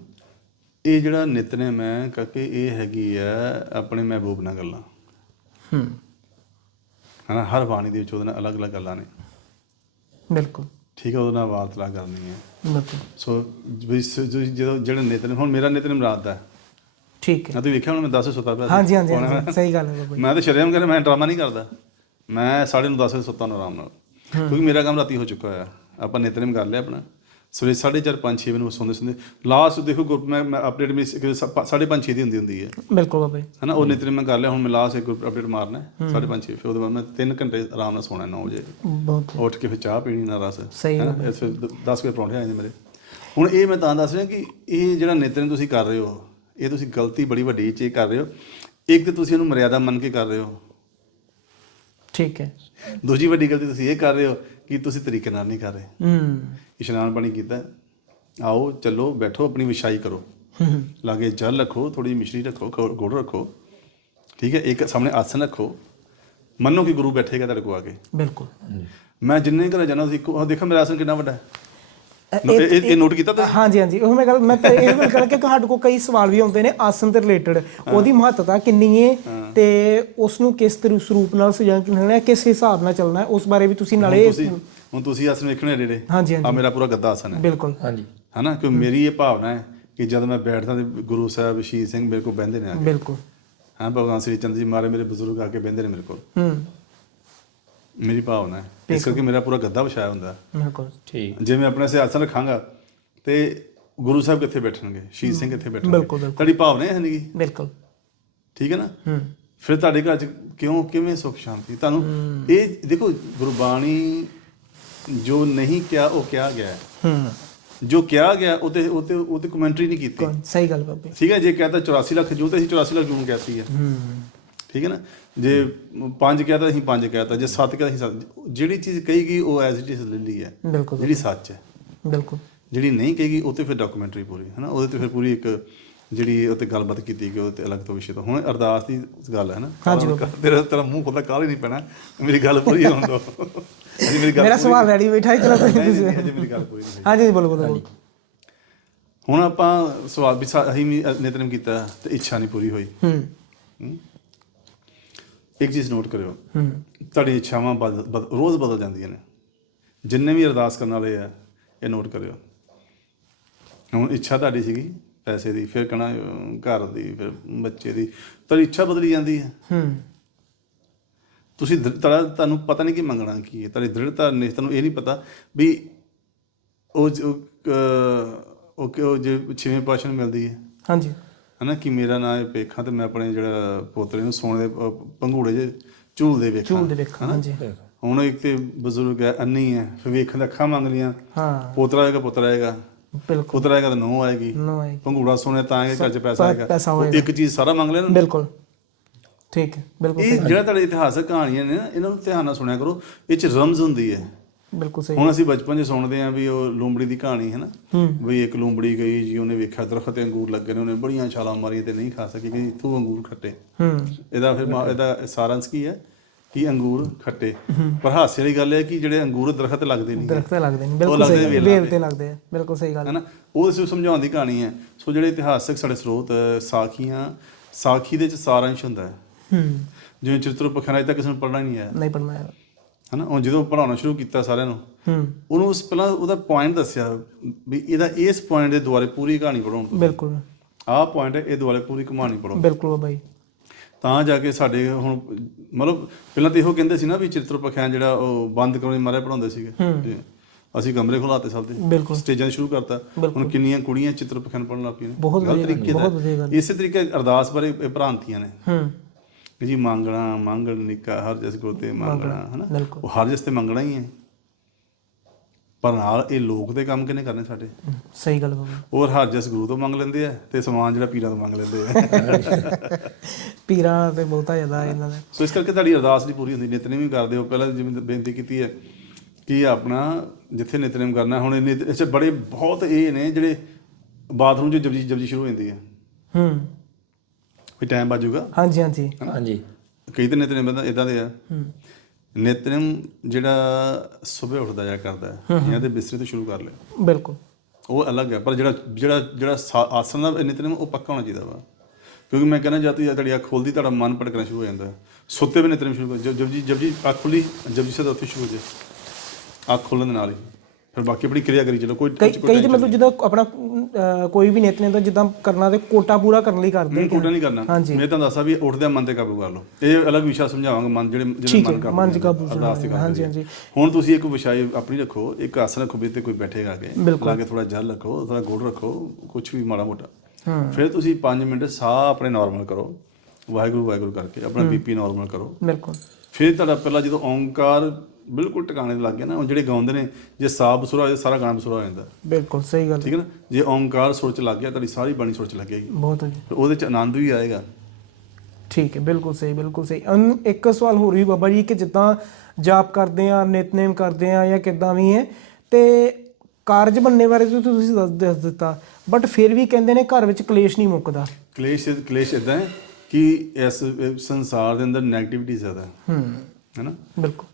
ਇਹ ਜਿਹੜਾ ਨਿਤਨੇਮ ਹੈ ਕਰਕੇ ਇਹ ਹੈਗੀ ਆ ਆਪਣੇ ਮਹਿਬੂਬ ਨਾਲ ਗੱਲਾਂ। ਹੂੰ। ਹਨਾ? ਹਰ ਬਾਣੀ ਦੇ ਵਿੱਚ ਉਹਦੇ ਨਾਲ ਅਲੱਗ-ਅਲੱਗ ਗੱਲਾਂ ਨੇ। ਬਿਲਕੁਲ। ਠੀਕ ਹੈ ਉਹਦੇ ਨਾਲ ਵਾਰਤਲਾ ਕਰਨੀ ਹੈ। ਬਿਲਕੁਲ। ਸੋ ਜਦੋਂ ਜਿਹੜਾ ਨਿਤਨੇਮ ਹੁਣ ਮੇਰਾ ਨਿਤਨੇਮ ਰਾਤ ਦਾ ਹੈ। ਠੀਕ ਹੈ। ਨਾ ਤੁਸੀਂ ਵੇਖਿਆ ਹੁਣ ਮੈਂ 10 ਸੁੱਤਾ ਪਿਆ ਸੀ। ਹਾਂਜੀ ਹਾਂਜੀ ਸਹੀ ਗੱਲ ਹੈ ਬਾਬਾ ਜੀ। ਮੈਂ ਤਾਂ ਸ਼ਰਮ ਕਰ ਮੈਂ ਡਰਾਮਾ ਨਹੀਂ ਕਰਦਾ। ਮੈਂ ਸਾਢੇ ਨੂੰ 10 ਵਜੇ ਸੁੱਤਾ ਨੂੰ ਆਰਾਮ ਨਾਲ। ਕਿਉਂਕਿ ਮੇਰਾ ਕੰਮ ਰਾਤੀ ਹੋ ਚੁੱਕਾ ਹੋਇਆ। ਆਪਾਂ ਨਿਤਨੇਮ ਕਰ ਲਿਆ ਆਪਣਾ। ਸਵੇਰੇ 4:30 5 6 ਵਜੇ ਸੌਂਦੇ ਸੌਂਦੇ। ਲਾਸਟ ਦੇਖੋ ਗਰੁੱਪ ਮੈਂ ਅਪਡੇਟ ਮੇਰੀ 5:30 6 ਦੀ ਹੁੰਦੀ ਹੁੰਦੀ ਹੈ। ਬਿਲਕੁਲ ਬਾਬਾ ਜੀ। ਹਨਾ ਉਹ ਨਿਤਨੇਮ ਮੈਂ ਕਰ ਲਿਆ ਹੁਣ ਮੈਂ ਲਾਸਟ ਇੱਕ ਗਰੁੱਪ ਅਪਡੇਟ ਮਾਰਨਾ ਹੈ। 5:30 6 ਫਿਰ ਉਹਦੇ ਬਾਅਦ ਮੈਂ 3 ਘੰਟੇ ਆਰਾਮ ਨਾਲ ਸੌਣਾ 9 ਵਜੇ। ਬਹੁਤ ਉੱਠ ਕੇ ਫਿਰ ਚਾਹ ਪੀਣੀ ਨਾਲ ਰਸ। ਸਹੀ ਹੈਨਾ ਇਸ ਫਿਰ 10 ਵਜੇ ਪਰੌਂਠੇ ਆ ਜਾਂਦੇ ਮੇਰੇ। ਹੁਣ ਇਹ ਮੈਂ ਤਾਂ ਦੱਸ ਰਿਹਾ ਕਿ ਇਹ ਜਿਹੜਾ ਨਿਤਨੇਮ ਤੁਸੀਂ ਕਰ ਰਹੇ ਹੋ ਇਹ ਤੁਸੀਂ ਗਲਤੀ ਬੜੀ ਵੱਡੀ ਚ ਕਰ ਰਹੇ ਹੋ। ਇੱਕ ਤੇ ਤੁਸੀਂ ਇਹਨੂੰ ਮਰਿਆਦਾ ਮੰਨ ਕੇ ਕਰ ਰਹੇ ਹੋ। ਠੀਕ ਹੈ। ਦੂਜੀ ਵੱਡੀ ਗਲਤੀ ਤੁਸੀਂ ਇਹ ਕਰ ਰਹੇ ਹੋ ਕਿ ਤੁਸੀਂ ਤਰੀਕੇ ਨਾਲ ਨਹੀਂ ਕਰ ਰਹੇ। ਹੂੰ। ਇਸ਼ਨਾਨ ਪਾਣੀ ਕੀਤਾ। ਆਓ ਚੱਲੋ ਬੈਠੋ ਆਪਣੀ ਵਿਛਾਈ ਕਰੋ। ਹੂੰ ਲਾਗੇ ਜਲ ਰੱਖੋ ਥੋੜੀ ਮਿਸ਼ਰੀ ਰੱਖੋ ਗੁੜ ਰੱਖੋ। ਠੀਕ ਹੈ ਇੱਕ ਸਾਹਮਣੇ ਆਸਨ ਰੱਖੋ। ਮੰਨੋ ਕਿ ਗੁਰੂ ਬੈਠੇਗਾ ਤੁਹਾਡੇ ਕੋਲ ਆ ਕੇ। ਬਿਲਕੁਲ। ਮੈਂ ਜਿੰਨੇ ਘਰ ਜਾਣਾ ਸੀ ਇੱਕੋ ਆਹ ਦੇਖੋ ਮੇਰਾ ਆਸਨ ਕਿੰਨਾ ਵੱਡਾ ਹੈ। ਇਹ- ਇਹ ਨੋਟ ਕੀਤਾ ਤਾਂ ਹਾਂਜੀ ਹਾਂਜੀ। ਉਹ ਮੈਂ ਗੱਲ ਮੈਂ ਤਾਂ ਇਹ ਗੱਲ ਕਰਾਂ ਕਿ ਸਾਡੇ ਕੋਲ ਕਈ ਸਵਾਲ ਵੀ ਆਉਂਦੇ ਨੇ ਆਸਨ ਦੇ ਰਿਲੇਟਡ ਉਹਦੀ ਮਹੱਤਤਾ ਕਿੰਨੀ ਹੈ। ਤੇ ਉਸ ਨੂੰ ਕਿਸ ਤਰੂ ਸਰੂਪ ਨਾਲ ਸਜਾਉਣਾ ਹੈ ਕਿਸ ਹਿਸਾਬ ਨਾਲ ਚੱਲਣਾ ਹੈ ਉਸ ਬਾਰੇ ਵੀ ਤੁਸੀਂ ਨਾਲੇ ਹੁਣ ਤੁਸੀਂ ਆਸਨ ਵੇਖਣੇ ਜਿਹੜੇ। ਹਾਂਜੀ ਆ ਹਾਂਜੀ ਮੇਰਾ ਪੂਰਾ ਗੱਦਾ ਆਸਨ ਹੈ। ਬਿਲਕੁਲ। ਹਾਂਜੀ। ਹਨਾ? ਕਿ ਮੇਰੀ ਇਹ ਭਾਵਨਾ ਹੈ ਕਿ ਜਦ ਮੈਂ ਬੈਠਦਾ ਤੇ ਗੁਰੂ ਸਾਹਿਬ ਸ਼ਹੀਦ ਸਿੰਘ ਮੇਰੇ ਕੋਲ ਬਹਿੰਦੇ ਨੇ ਆ ਕੇ। ਬਿਲਕੁਲ। ਹਾਂ ਭਗਵਾਨ ਸ੍ਰੀ ਚੰਦ ਜੀ ਮਾਰੇ ਮੇਰੇ ਬਜ਼ੁਰਗ ਆ ਕੇ ਬਹਿੰਦੇ ਨੇ ਮੇਰੇ ਕੋਲ। ਹੂੰ ਮੇਰੀ ਭਾਵਨਾ ਹੈ। ਇਸ ਕਰਕੇ ਮੇਰਾ ਪੂਰਾ ਗੱਦਾ ਵਿਛਾਇਆ ਹੁੰਦਾ। ਹੈ। ਬਿਲਕੁਲ। ਠੀਕ। ਜੇ ਮੈਂ ਆਪਣੇ ਸਿਆਸਨ ਰੱਖਾਂਗਾ ਤੇ ਗੁਰੂ ਸਾਹਿਬ ਕਿੱਥੇ ਬੈਠਣਗੇ ਸ਼ਹੀਦ ਸਿੰਘ ਕਿੱਥੇ ਬੈਠਣਗੇ? ਬਿਲਕੁਲ, ਬਿਲਕੁਲ। ਤੁਹਾਡੀ ਭਾਵਨਾ ਹੈ ਨਹੀਂ ਬਿਲਕੁਲ। ਠੀਕ ਹੈ ਨਾ? ਹੂੰ। ਫਿਰ ਤੁਹਾਡੇ ਘਰ ਚ ਕਿਉਂ ਕਿਵੇਂ ਸੁੱਖ ਸ਼ਾਂਤੀ? ਤੁਹਾਨੂੰ ਇਹ ਦੇਖੋ ਗੁਰਬਾਣੀ ਜੋ ਨਹੀਂ ਕਿਹਾ ਉਹ ਕਿਹਾ ਗਿਆ ਹੈ। ਹੂੰ। ਜੋ ਕਿਹਾ ਗਿਆ ਉਹਤੇ ਉਹਤੇ ਉਹਤੇ ਕਮੈਂਟਰੀ ਨਹੀਂ ਕੀਤੀ। ਸਹੀ ਗੱਲ ਬਾਬੇ। ਠੀਕ ਹੈ ਜੇ ਕਹਤਾ 84 ਲੱਖ ਜੂਨ ਤੇ ਅਸੀਂ 84 ਲੱਖ ਜੂਨ ਕਹਤੀ ਹੈ। ਹੂੰ। ਠੀਕ ਹੈ ਨਾ? ਜੇ 5 ਕਹਤਾ ਅਸੀਂ 5 ਕਹਤਾ ਜੇ 7 ਕਹਤਾ ਅਸੀਂ 7 ਜਿਹੜੀ ਚੀਜ਼ ਕਹੀ ਗਈ ਉਹ ਐਜ਼ ਇਟ ਇਜ਼ ਲੈ ਲਈ ਹੈ। ਬਿਲਕੁਲ। ਜਿਹੜੀ ਸੱਚ ਹੈ। ਬਿਲਕੁਲ। ਜਿਹੜੀ ਨਹੀਂ ਕਹੇਗੀ ਉਹ ਤੇ ਫਿਰ ਡਾਕੂਮੈਂਟਰੀ ਪੂਰੀ ਹੈ ਨਾ? ਉਹਦੇ ਤੇ ਫਿਰ ਪੂਰੀ ਇੱਕ ਜਿਹੜੀ ਉੱਤੇ ਗੱਲਬਾਤ ਕੀਤੀ ਗਈ ਉਹਦੇ ਤੇ ਅਲੱਗ ਤੋਂ ਵਿਸ਼ੇ ਤੋਂ। ਹੁਣ ਅਰਦਾਸ ਦੀ ਗੱਲ ਹੈ ਨਾ? ਤੇਰਾ ਤੇਰਾ ਮੂੰਹ ਖੁੱਲਦਾ ਕਾਲ ਹੀ ਨਹੀਂ ਪੈਣਾ? ਮੇਰੀ ਗੱਲ ਪੂਰੀ ਹੋਣ ਦੋ। ਅਜੀ ਮੇਰੀ ਗੱਲ ਮੇਰਾ ਪੂਰੀ- ਸਵਾਲ ਰੈਡੀ ਬੈਠਾ ਹੀ ਚਲੋ ਤੁਸੀਂ। ਅਜੇ ਮੇਰੀ ਗੱਲ ਪੂਰੀ ਨਹੀਂ। ਹਾਂਜੀ ਬੋਲੋ ਬੋਲੋ। ਹੁਣ ਆਪਾਂ ਸਵਾਲ ਵੀ ਅਸੀਂ ਨਿਤਨੇਮ ਕੀਤਾ ਤੇ ਇੱਛਾ ਨਹੀਂ ਪੂਰੀ ਹੋਈ। ਹੂੰ? ਇੱਕ ਚੀਜ਼ ਨੋਟ ਕਰਿਓ ਤੁਹਾਡੀ ਇੱਛਾਵਾਂ ਬਦ- ਬਦ- ਰੋਜ਼ ਬਦਲ ਜਾਂਦੀਆਂ ਨੇ। ਜਿੰਨੇ ਵੀ ਅਰਦਾਸ ਕਰਨ ਵਾਲੇ ਆ ਇਹ ਨੋਟ ਕਰਿਓ। ਹੁਣ ਇੱਛਾ ਤੁਹਾਡੀ ਸੀਗੀ ਪੈਸੇ ਦੀ ਫਿਰ ਕਹਣਾ ਘਰ ਦੀ ਫਿਰ ਬੱਚੇ ਦੀ। ਤੁਹਾਡੀ ਇੱਛਾ ਬਦਲੀ ਜਾਂਦੀ ਹੈ। ਹੂੰ। ਤੁਸੀਂ ਤੁਹਾਡਾ ਤੁਹਾਨੂੰ ਪਤਾ ਨਹੀਂ ਕਿ ਮੰਗਣਾ ਕੀ ਹੈ। ਤੁਹਾਡੀ ਦ੍ਰਿੜਤਾ ਨੇ ਤੁਹਾਨੂੰ ਇਹ ਨਹੀਂ ਪਤਾ ਵੀ ਉਹ ਜ- ਉਹ, ਅਹ, ਉਹ ਕਿ ਉਹ ਜੇ ਛੇਵੇਂ ਪਾਸ਼ਾ ਨੂੰ ਮਿਲਦੀ ਹੈ। ਹਾਂਜੀ। ਹਨਾ ਕਿ ਮੇਰਾ ਨਾਂ ਹੈ ਪੇਖਾਂ ਤੇ ਮੈਂ ਆਪਣੇ ਜਿਹੜਾ ਪੋਤਰੇ ਨੂੰ ਸੋਨੇ ਦੇ ਪੰਘੂੜੇ 'ਚ ਝੂਲਦੇ ਵੇਖਾਂ ਝੂਲ ਦੇ ਵੇਖਾਂ ਹਾਂਜੀ। ਹੁਣ ਇੱਕ ਤੇ ਬਜ਼ੁਰਗ ਹੈ ਅੰਨੀ ਹੈ ਫਿਰ ਵੇਖਣ ਦਾ ਅੱਖਾਂ ਮੰਗ ਲੀਆਂ। ਹਾਂ। ਪੋਤਰਾ ਆਏਗਾ ਪੁੱਤਰ ਆਏਗਾ ਬਿਲਕੁਲ। ਪੁੱਤਰ ਆਏਗਾ ਤਾਂ ਨੂੰਹ ਆਏਗੀ। ਨੋ ਆਈ ਪੰਘੂੜਾ ਸੋਨੇ ਤਾਂ ਕਿ ਘਰ 'ਚ ਪੈਸਾ ਆਏਗਾ। ਇੱਕ ਚੀਜ਼ ਸਾਰਾ ਮੰਗ ਲੈਣ ਬਿਲਕੁਲ। ਠੀਕ ਹੈ ਬਿਲਕੁਲ ਇਹ ਜਿਹੜਾ ਤੁਹਾਡੇ ਇਤਿਹਾਸਕ ਕਹਾਣੀਆਂ ਨੇ ਨਾ ਇਹਨਾਂ ਨੂੰ ਧਿਆਨ ਨਾਲ ਸੁਣਿਆ ਕਰੋ। ਇਹ 'ਚ ਰਮਜ਼ ਹੁੰਦੀ ਹੈ। ਬਿਲਕੁਲ ਸਹੀ ਹੁਣ ਅਸੀਂ ਬਚਪਨ 'ਚ ਸੁਣਦੇ ਆਂ ਵੀ ਉਹ ਲੂੰਬੜੀ ਦੀ ਕਹਾਣੀ ਹੈ ਨਾ ਵੀ ਇੱਕ ਲੂੰਬੜੀ ਗਈ ਜੀ ਉਹਨੇ ਵੇਖਿਆ ਦਰਖਤ ਤੇ ਅੰਗੂਰ ਲੱਗੇ ਨੇ ਉਹਨੇ ਬੜੀਆਂ ਛਾਲਾਂ ਮਾਰੀਆਂ ਤੇ ਨਹੀਂ ਖਾ ਸਕੀ ਕਿ ਤੂੰ ਅੰਗੂਰ ਖੱਟੇ। ਹੂੰ। ਇਹਦਾ ਫਿਰ ਇਹਦਾ ਸਾਰਾਂਸ਼ ਕੀ ਹੈ? ਕਿ ਅੰਗੂਰ ਖੱਟੇ। ਪਰ ਹਾਸੇ ਵਾਲੀ ਗੱਲ ਹੈ ਕਿ ਜਿਹੜੇ ਅੰਗੂਰ ਦਰਖਤ ਲੱਗਦੇ ਨਹੀਂ ਦਰਖਤ ਲੱਗਦੇ ਨੇ ਉਹ ਬਿਲਕੁਲ ਸਹੀ ਵੇਲਾਂ ਵੇਲ ਤੇ। ਲੱਗਦੇ ਆ ਬਿਲਕੁਲ ਸਹੀ ਗੱਲ ਹੈ। ਨਾ ਉਹ ਅਸੀਂ ਸਮਝਾਉਣ ਦੀ ਕਹਾਣੀ ਹੈ। ਸੋ ਜਿਹੜੇ ਇਤਿਹਾਸਕ ਸਾਡੇ ਸਰੋਤ ਸਾਖੀਆਂ ਸਾਖੀ ਦੇ ਚ ਸਾਰਾਂਸ਼ ਹੁੰਦਾ ਹੈ। ਹੂੰ। ਜਿਵੇਂ ਚਿੱਤਰ ਪਖਾਨਾ ਅਜੇ ਤੱਕ ਕਿਸੇ ਨੂੰ ਪੜ੍ਹਨਾ ਹੀ ਨਹੀਂ ਆਇਆ। ਨਹੀਂ ਪੜਨਾ ਹੈ ਹਨਾ? ਉਹ ਜਦੋਂ ਪੜਾਉਣਾ ਸ਼ੁਰੂ ਕੀਤਾ ਸਾਰਿਆਂ ਨੂੰ ਹੂੰ। ਉਹਨੂੰ ਉਸ ਪਹਿਲਾਂ ਉਹਦਾ ਪੁਆਇੰਟ ਦੱਸਿਆ ਵੀ ਇਹਦਾ ਇਸ ਪੁਆਇੰਟ ਦੇ ਦੁਆਲੇ ਪੂਰੀ ਕਹਾਣੀ ਪੜਾਉਣ ਬਿਲਕੁਲ। ਆਹ ਪੁਆਇੰਟ ਹੈ ਇਹ ਦੁਆਲੇ ਪੂਰੀ ਕਹਾਣੀ ਪੜੋ ਬਿਲਕੁਲ ਜੀ ਤਾਂ ਜਾ ਕੇ ਸਾਡੇ ਹੁਣ ਮਤਲਬ ਪਹਿਲਾਂ ਤਾਂ ਇਹੋ ਕਹਿੰਦੇ ਸੀ ਨਾ ਵੀ ਚਿੱਤਰ ਪਖਾਨ ਜਿਹੜਾ ਉਹ ਬੰਦ ਕਮਰੇ ਮਾਰੇ ਪੜਾਉਂਦੇ ਸੀਗੇ। ਅਸੀਂ ਕਮਰੇ ਖੁਲਾਤੇ ਸਭ ਦੇ। ਸਟੇਜਾਂ ਸ਼ੁਰੂ ਕਰਤਾ। ਹੁਣ ਕਿੰਨੀਆਂ ਕੁੜੀਆਂ ਚਿੱਤਰ ਪਖਾਨ ਪੜਨ ਲੱਗ ਪਈਆਂ ਨੇ। ਬਹੁਤ ਵਧੀਆ ਤਰੀਕੇ ਗੱਲ। ਇਸੇ ਤਰੀਕੇ ਅਰਦਾਸ ਬਾਰੇ ਭ੍ਰਾਂਤੀਆਂ ਨੇ। ਹੂੰ। ਕਿ ਜੀ ਮੰਗਣਾ ਮੰਗਣ ਨਿੱਕਾ ਹਰ ਜਸ ਕੋ ਤੇ ਮੰਗਣਾ ਹਨਾ? ਉਹ ਹਰ ਜਸ ਤੇ ਮੰਗਣਾ ਹੀ ਹੈ। ਪਰ ਨਾਲ ਇਹ ਲੋਕ ਦੇ ਕੰਮ ਕਿਨੇ ਕਰਨੇ ਸਾਡੇ? ਸਹੀ ਗੱਲ ਬਾਬਾ ਹੋਰ ਹਰ ਜਸ ਗੁਰੂ ਤੋਂ ਮੰਗ ਲੈਂਦੇ ਆ ਤੇ ਸਮਾਨ ਜਿਹੜਾ ਪੀਰਾਂ ਤੋਂ ਮੰਗ ਲੈਂਦੇ ਆ। ਪੀਰਾਂ ਤੇ ਬਹੁਤਾ ਜ਼ਿਆਦਾ ਇਹਨਾਂ ਦਾ। ਸੋ ਇਸ ਕਰਕੇ ਤੁਹਾਡੀ ਅਰਦਾਸ ਨਹੀਂ ਪੂਰੀ ਹੁੰਦੀ ਨਿਤਨੇਮ ਵੀ ਕਰਦੇ ਹੋ। ਪਹਿਲਾਂ ਜਿਵੇਂ ਬੇਨਤੀ ਕੀਤੀ ਹੈ ਕਿ ਆਪਣਾ ਜਿੱਥੇ ਨਿਤਨੇਮ ਕਰਨਾ ਹੁਣ ਇਹ ਇਸ 'ਚ ਬੜੇ ਬਹੁਤ ਇਹ ਨੇ ਜਿਹੜੇ ਬਾਥਰੂਮ 'ਚ ਜਪਜੀ ਜਪਜੀ ਸ਼ੁਰੂ ਹੋ ਜਾਂਦੀ ਹੈ। ਹੂੰ। ਵੀ ਟਾਈਮ ਬਾਜੂਗਾ ਹਾਂਜੀ ਹਾਂਜੀ। ਹਾਂਜੀ। ਕਈ ਤਾਂ ਨਿਤਨੇਮ ਇਦਾਂ ਇਦਾਂ ਦੇ ਆ। ਹੂੰ। ਨਿਤਨੇਮ ਜਿਹੜਾ ਸਵੇਰ ਉੱਠਦਾ ਜਾ ਕਰਦਾ ਹੈ ਜਾਂ ਤੇ ਬਿਸਤਰੇ ਤੋਂ ਸ਼ੁਰੂ ਕਰ ਲਿਆ ਬਿਲਕੁਲ। ਉਹ ਅਲੱਗ ਹੈ ਪਰ ਜਿਹੜਾ ਜਿਹੜਾ ਜਿਹੜਾ ਆਸਨ ਦਾ ਨਿਤਨੇਮ ਉਹ ਪੱਕਾ ਹੋਣਾ ਚਾਹੀਦਾ ਵਾ। ਕਿਉਂਕਿ ਮੈਂ ਕਹਿੰਦਾ ਜਦ ਤੁਸੀਂ ਤੁਹਾਡੀ ਅੱਖ ਖੁੱਲਦੀ ਤੁਹਾਡਾ ਮਨ ਭਟਕਣਾ ਸ਼ੁਰੂ ਹੋ ਜਾਂਦਾ ਹੈ। ਸੁੱਤੇ ਵੀ ਨਿਤਨੇਮ ਸ਼ੁਰੂ ਕਰ ਜਬ ਜਬ ਜੀ ਜਬ ਜੀ ਅੱਖ ਖੁੱਲੀ ਜਬ ਜੀ ਸਦਾ ਉੱਥੇ ਸ਼ੁਰੂ ਹੋ ਜਾਏ ਅੱਖ ਖੁੱਲਣ ਦੇ ਨਾਲ ਹੀ। ਫਿਰ ਬਾਕੀ ਆਪਣੀ ਕਿਰਿਆ ਕਰੀ ਚਲੋ ਕੋਈ ਕਈ ਕਈ ਤੇ ਮਤਲਬ ਜਦੋਂ ਆਪਣਾ ਅਹ, ਕੋਈ ਵੀ ਨਿਤ ਨੇ ਤਾਂ ਜਿੱਦਾਂ ਕਰਨਾ ਤੇ ਕੋਟਾ ਪੂਰਾ ਕਰਨ ਲਈ ਕਰਦੇ ਨਹੀਂ ਕੋਟਾ ਨਹੀਂ ਕਰਨਾ। ਹਾਂਜੀ। ਮੈਂ ਤੁਹਾਨੂੰ ਦੱਸਾਂ ਵੀ ਉੱਠਦਿਆਂ ਮਨ ਤੇ ਕਾਬੂ ਕਰ ਲਓ। ਇਹ ਅਲੱਗ ਵਿਸ਼ਾ ਸਮਝਾਵਾਂਗਾ ਮਨ ਜਿਹੜੇ ਜਿਹੜੇ ਠੀਕ ਹੈ, ਮਨ ਕਾਬੂ ਮਨ 'ਚ ਕਰਦਾ, ਕਾਬੂ ਅਰਦਾਸ ਤੇ ਹਾਂਜੀ, ਹਾਂਜੀ। ਹੁਣ ਤੁਸੀਂ ਇੱਕ ਵਿਸ਼ਾਈ ਆਪਣੀ ਰੱਖੋ ਇੱਕ ਆਸਨ ਰੱਖੋ ਵੀ ਤੇ ਕੋਈ ਬੈਠੇਗਾ ਕੇ। ਲਾ ਕੇ ਥੋੜਾ ਜਲ ਰੱਖੋ ਥੋੜਾ ਗੁੜ ਰੱਖੋ ਕੁਝ ਵੀ ਮਾੜਾ ਮੋਟਾ। ਹੂੰ। ਫਿਰ ਤੁਸੀਂ 5 ਮਿੰਟ ਸਾਹ ਆਪਣੇ ਨਾਰਮਲ ਕਰੋ। ਵਾਹਿਗੁਰੂ ਵਾਹਿਗੁਰੂ ਕਰਕੇ ਆਪਣਾ ਬੀਪੀ ਨਾਰਮਲ ਕਰੋ। ਬਿਲਕੁਲ। ਫਿਰ ਤੁਹਾਡਾ ਪਹਿਲਾਂ ਜਦੋਂ ਓੰਕਾਰ ਬਿਲਕੁਲ ਟਿਕਾਣੇ ਤੇ ਲੱਗ ਗਿਆ ਨਾ ਉਹ ਜਿਹੜੇ ਗਾਉਂਦੇ ਨੇ ਜੇ ਸਾਹ ਬਸੁਰਾ ਹੋ ਜਾਏ ਸਾਰਾ ਗਾਣਾ ਬਸੁਰਾ ਹੋ ਜਾਂਦਾ। ਬਿਲਕੁਲ ਸਹੀ ਗੱਲ ਠੀਕ ਹੈ ਨਾ? ਜੇ ਓੰਕਾਰ ਸੁਰ ਚ ਲੱਗ ਗਿਆ ਤੁਹਾਡੀ ਸਾਰੀ ਬਾਣੀ ਸੁਰ ਚ ਲੱਗੇਗੀ। ਬਹੁਤ ਵਧੀਆ। ਫਿਰ ਉਹਦੇ ਚ ਆਨੰਦ ਵੀ ਆਏਗਾ। ਠੀਕ ਹੈ ਬਿਲਕੁਲ ਸਹੀ ਬਿਲਕੁਲ ਸਹੀ। ਅਨ ਇੱਕ ਸਵਾਲ ਹੋਰ ਵੀ ਬਾਬਾ ਜੀ ਕਿ ਜਿੱਦਾਂ ਜਾਪ ਕਰਦੇ ਆ ਨਿਤਨੇਮ ਕਰਦੇ ਆ ਜਾਂ ਕਿੱਦਾਂ ਵੀ ਹੈ ਤੇ ਕਾਰਜ ਬੰਨੇ ਬਾਰੇ ਤਾਂ ਤੁਸੀਂ ਦੱਸ ਦੱਸ ਦਿੱਤਾ। ਬਟ ਫਿਰ ਵੀ ਕਹਿੰਦੇ ਨੇ ਘਰ ਵਿੱਚ ਕਲੇਸ਼ ਨਹੀਂ ਮੁੱਕਦਾ। ਕਲੇਸ਼ ਕਲੇਸ਼ ਇਦਾਂ ਹੈ ਕਿ ਇਸ ਇਸ ਸੰਸਾਰ ਦੇ ਅੰਦਰ 네ਗੇਟਿਵਿਟੀ ਜ਼ਿਆਦਾ ਹੈ। ਹੂੰ। ਹੈਨਾ ਬਿਲਕੁਲ।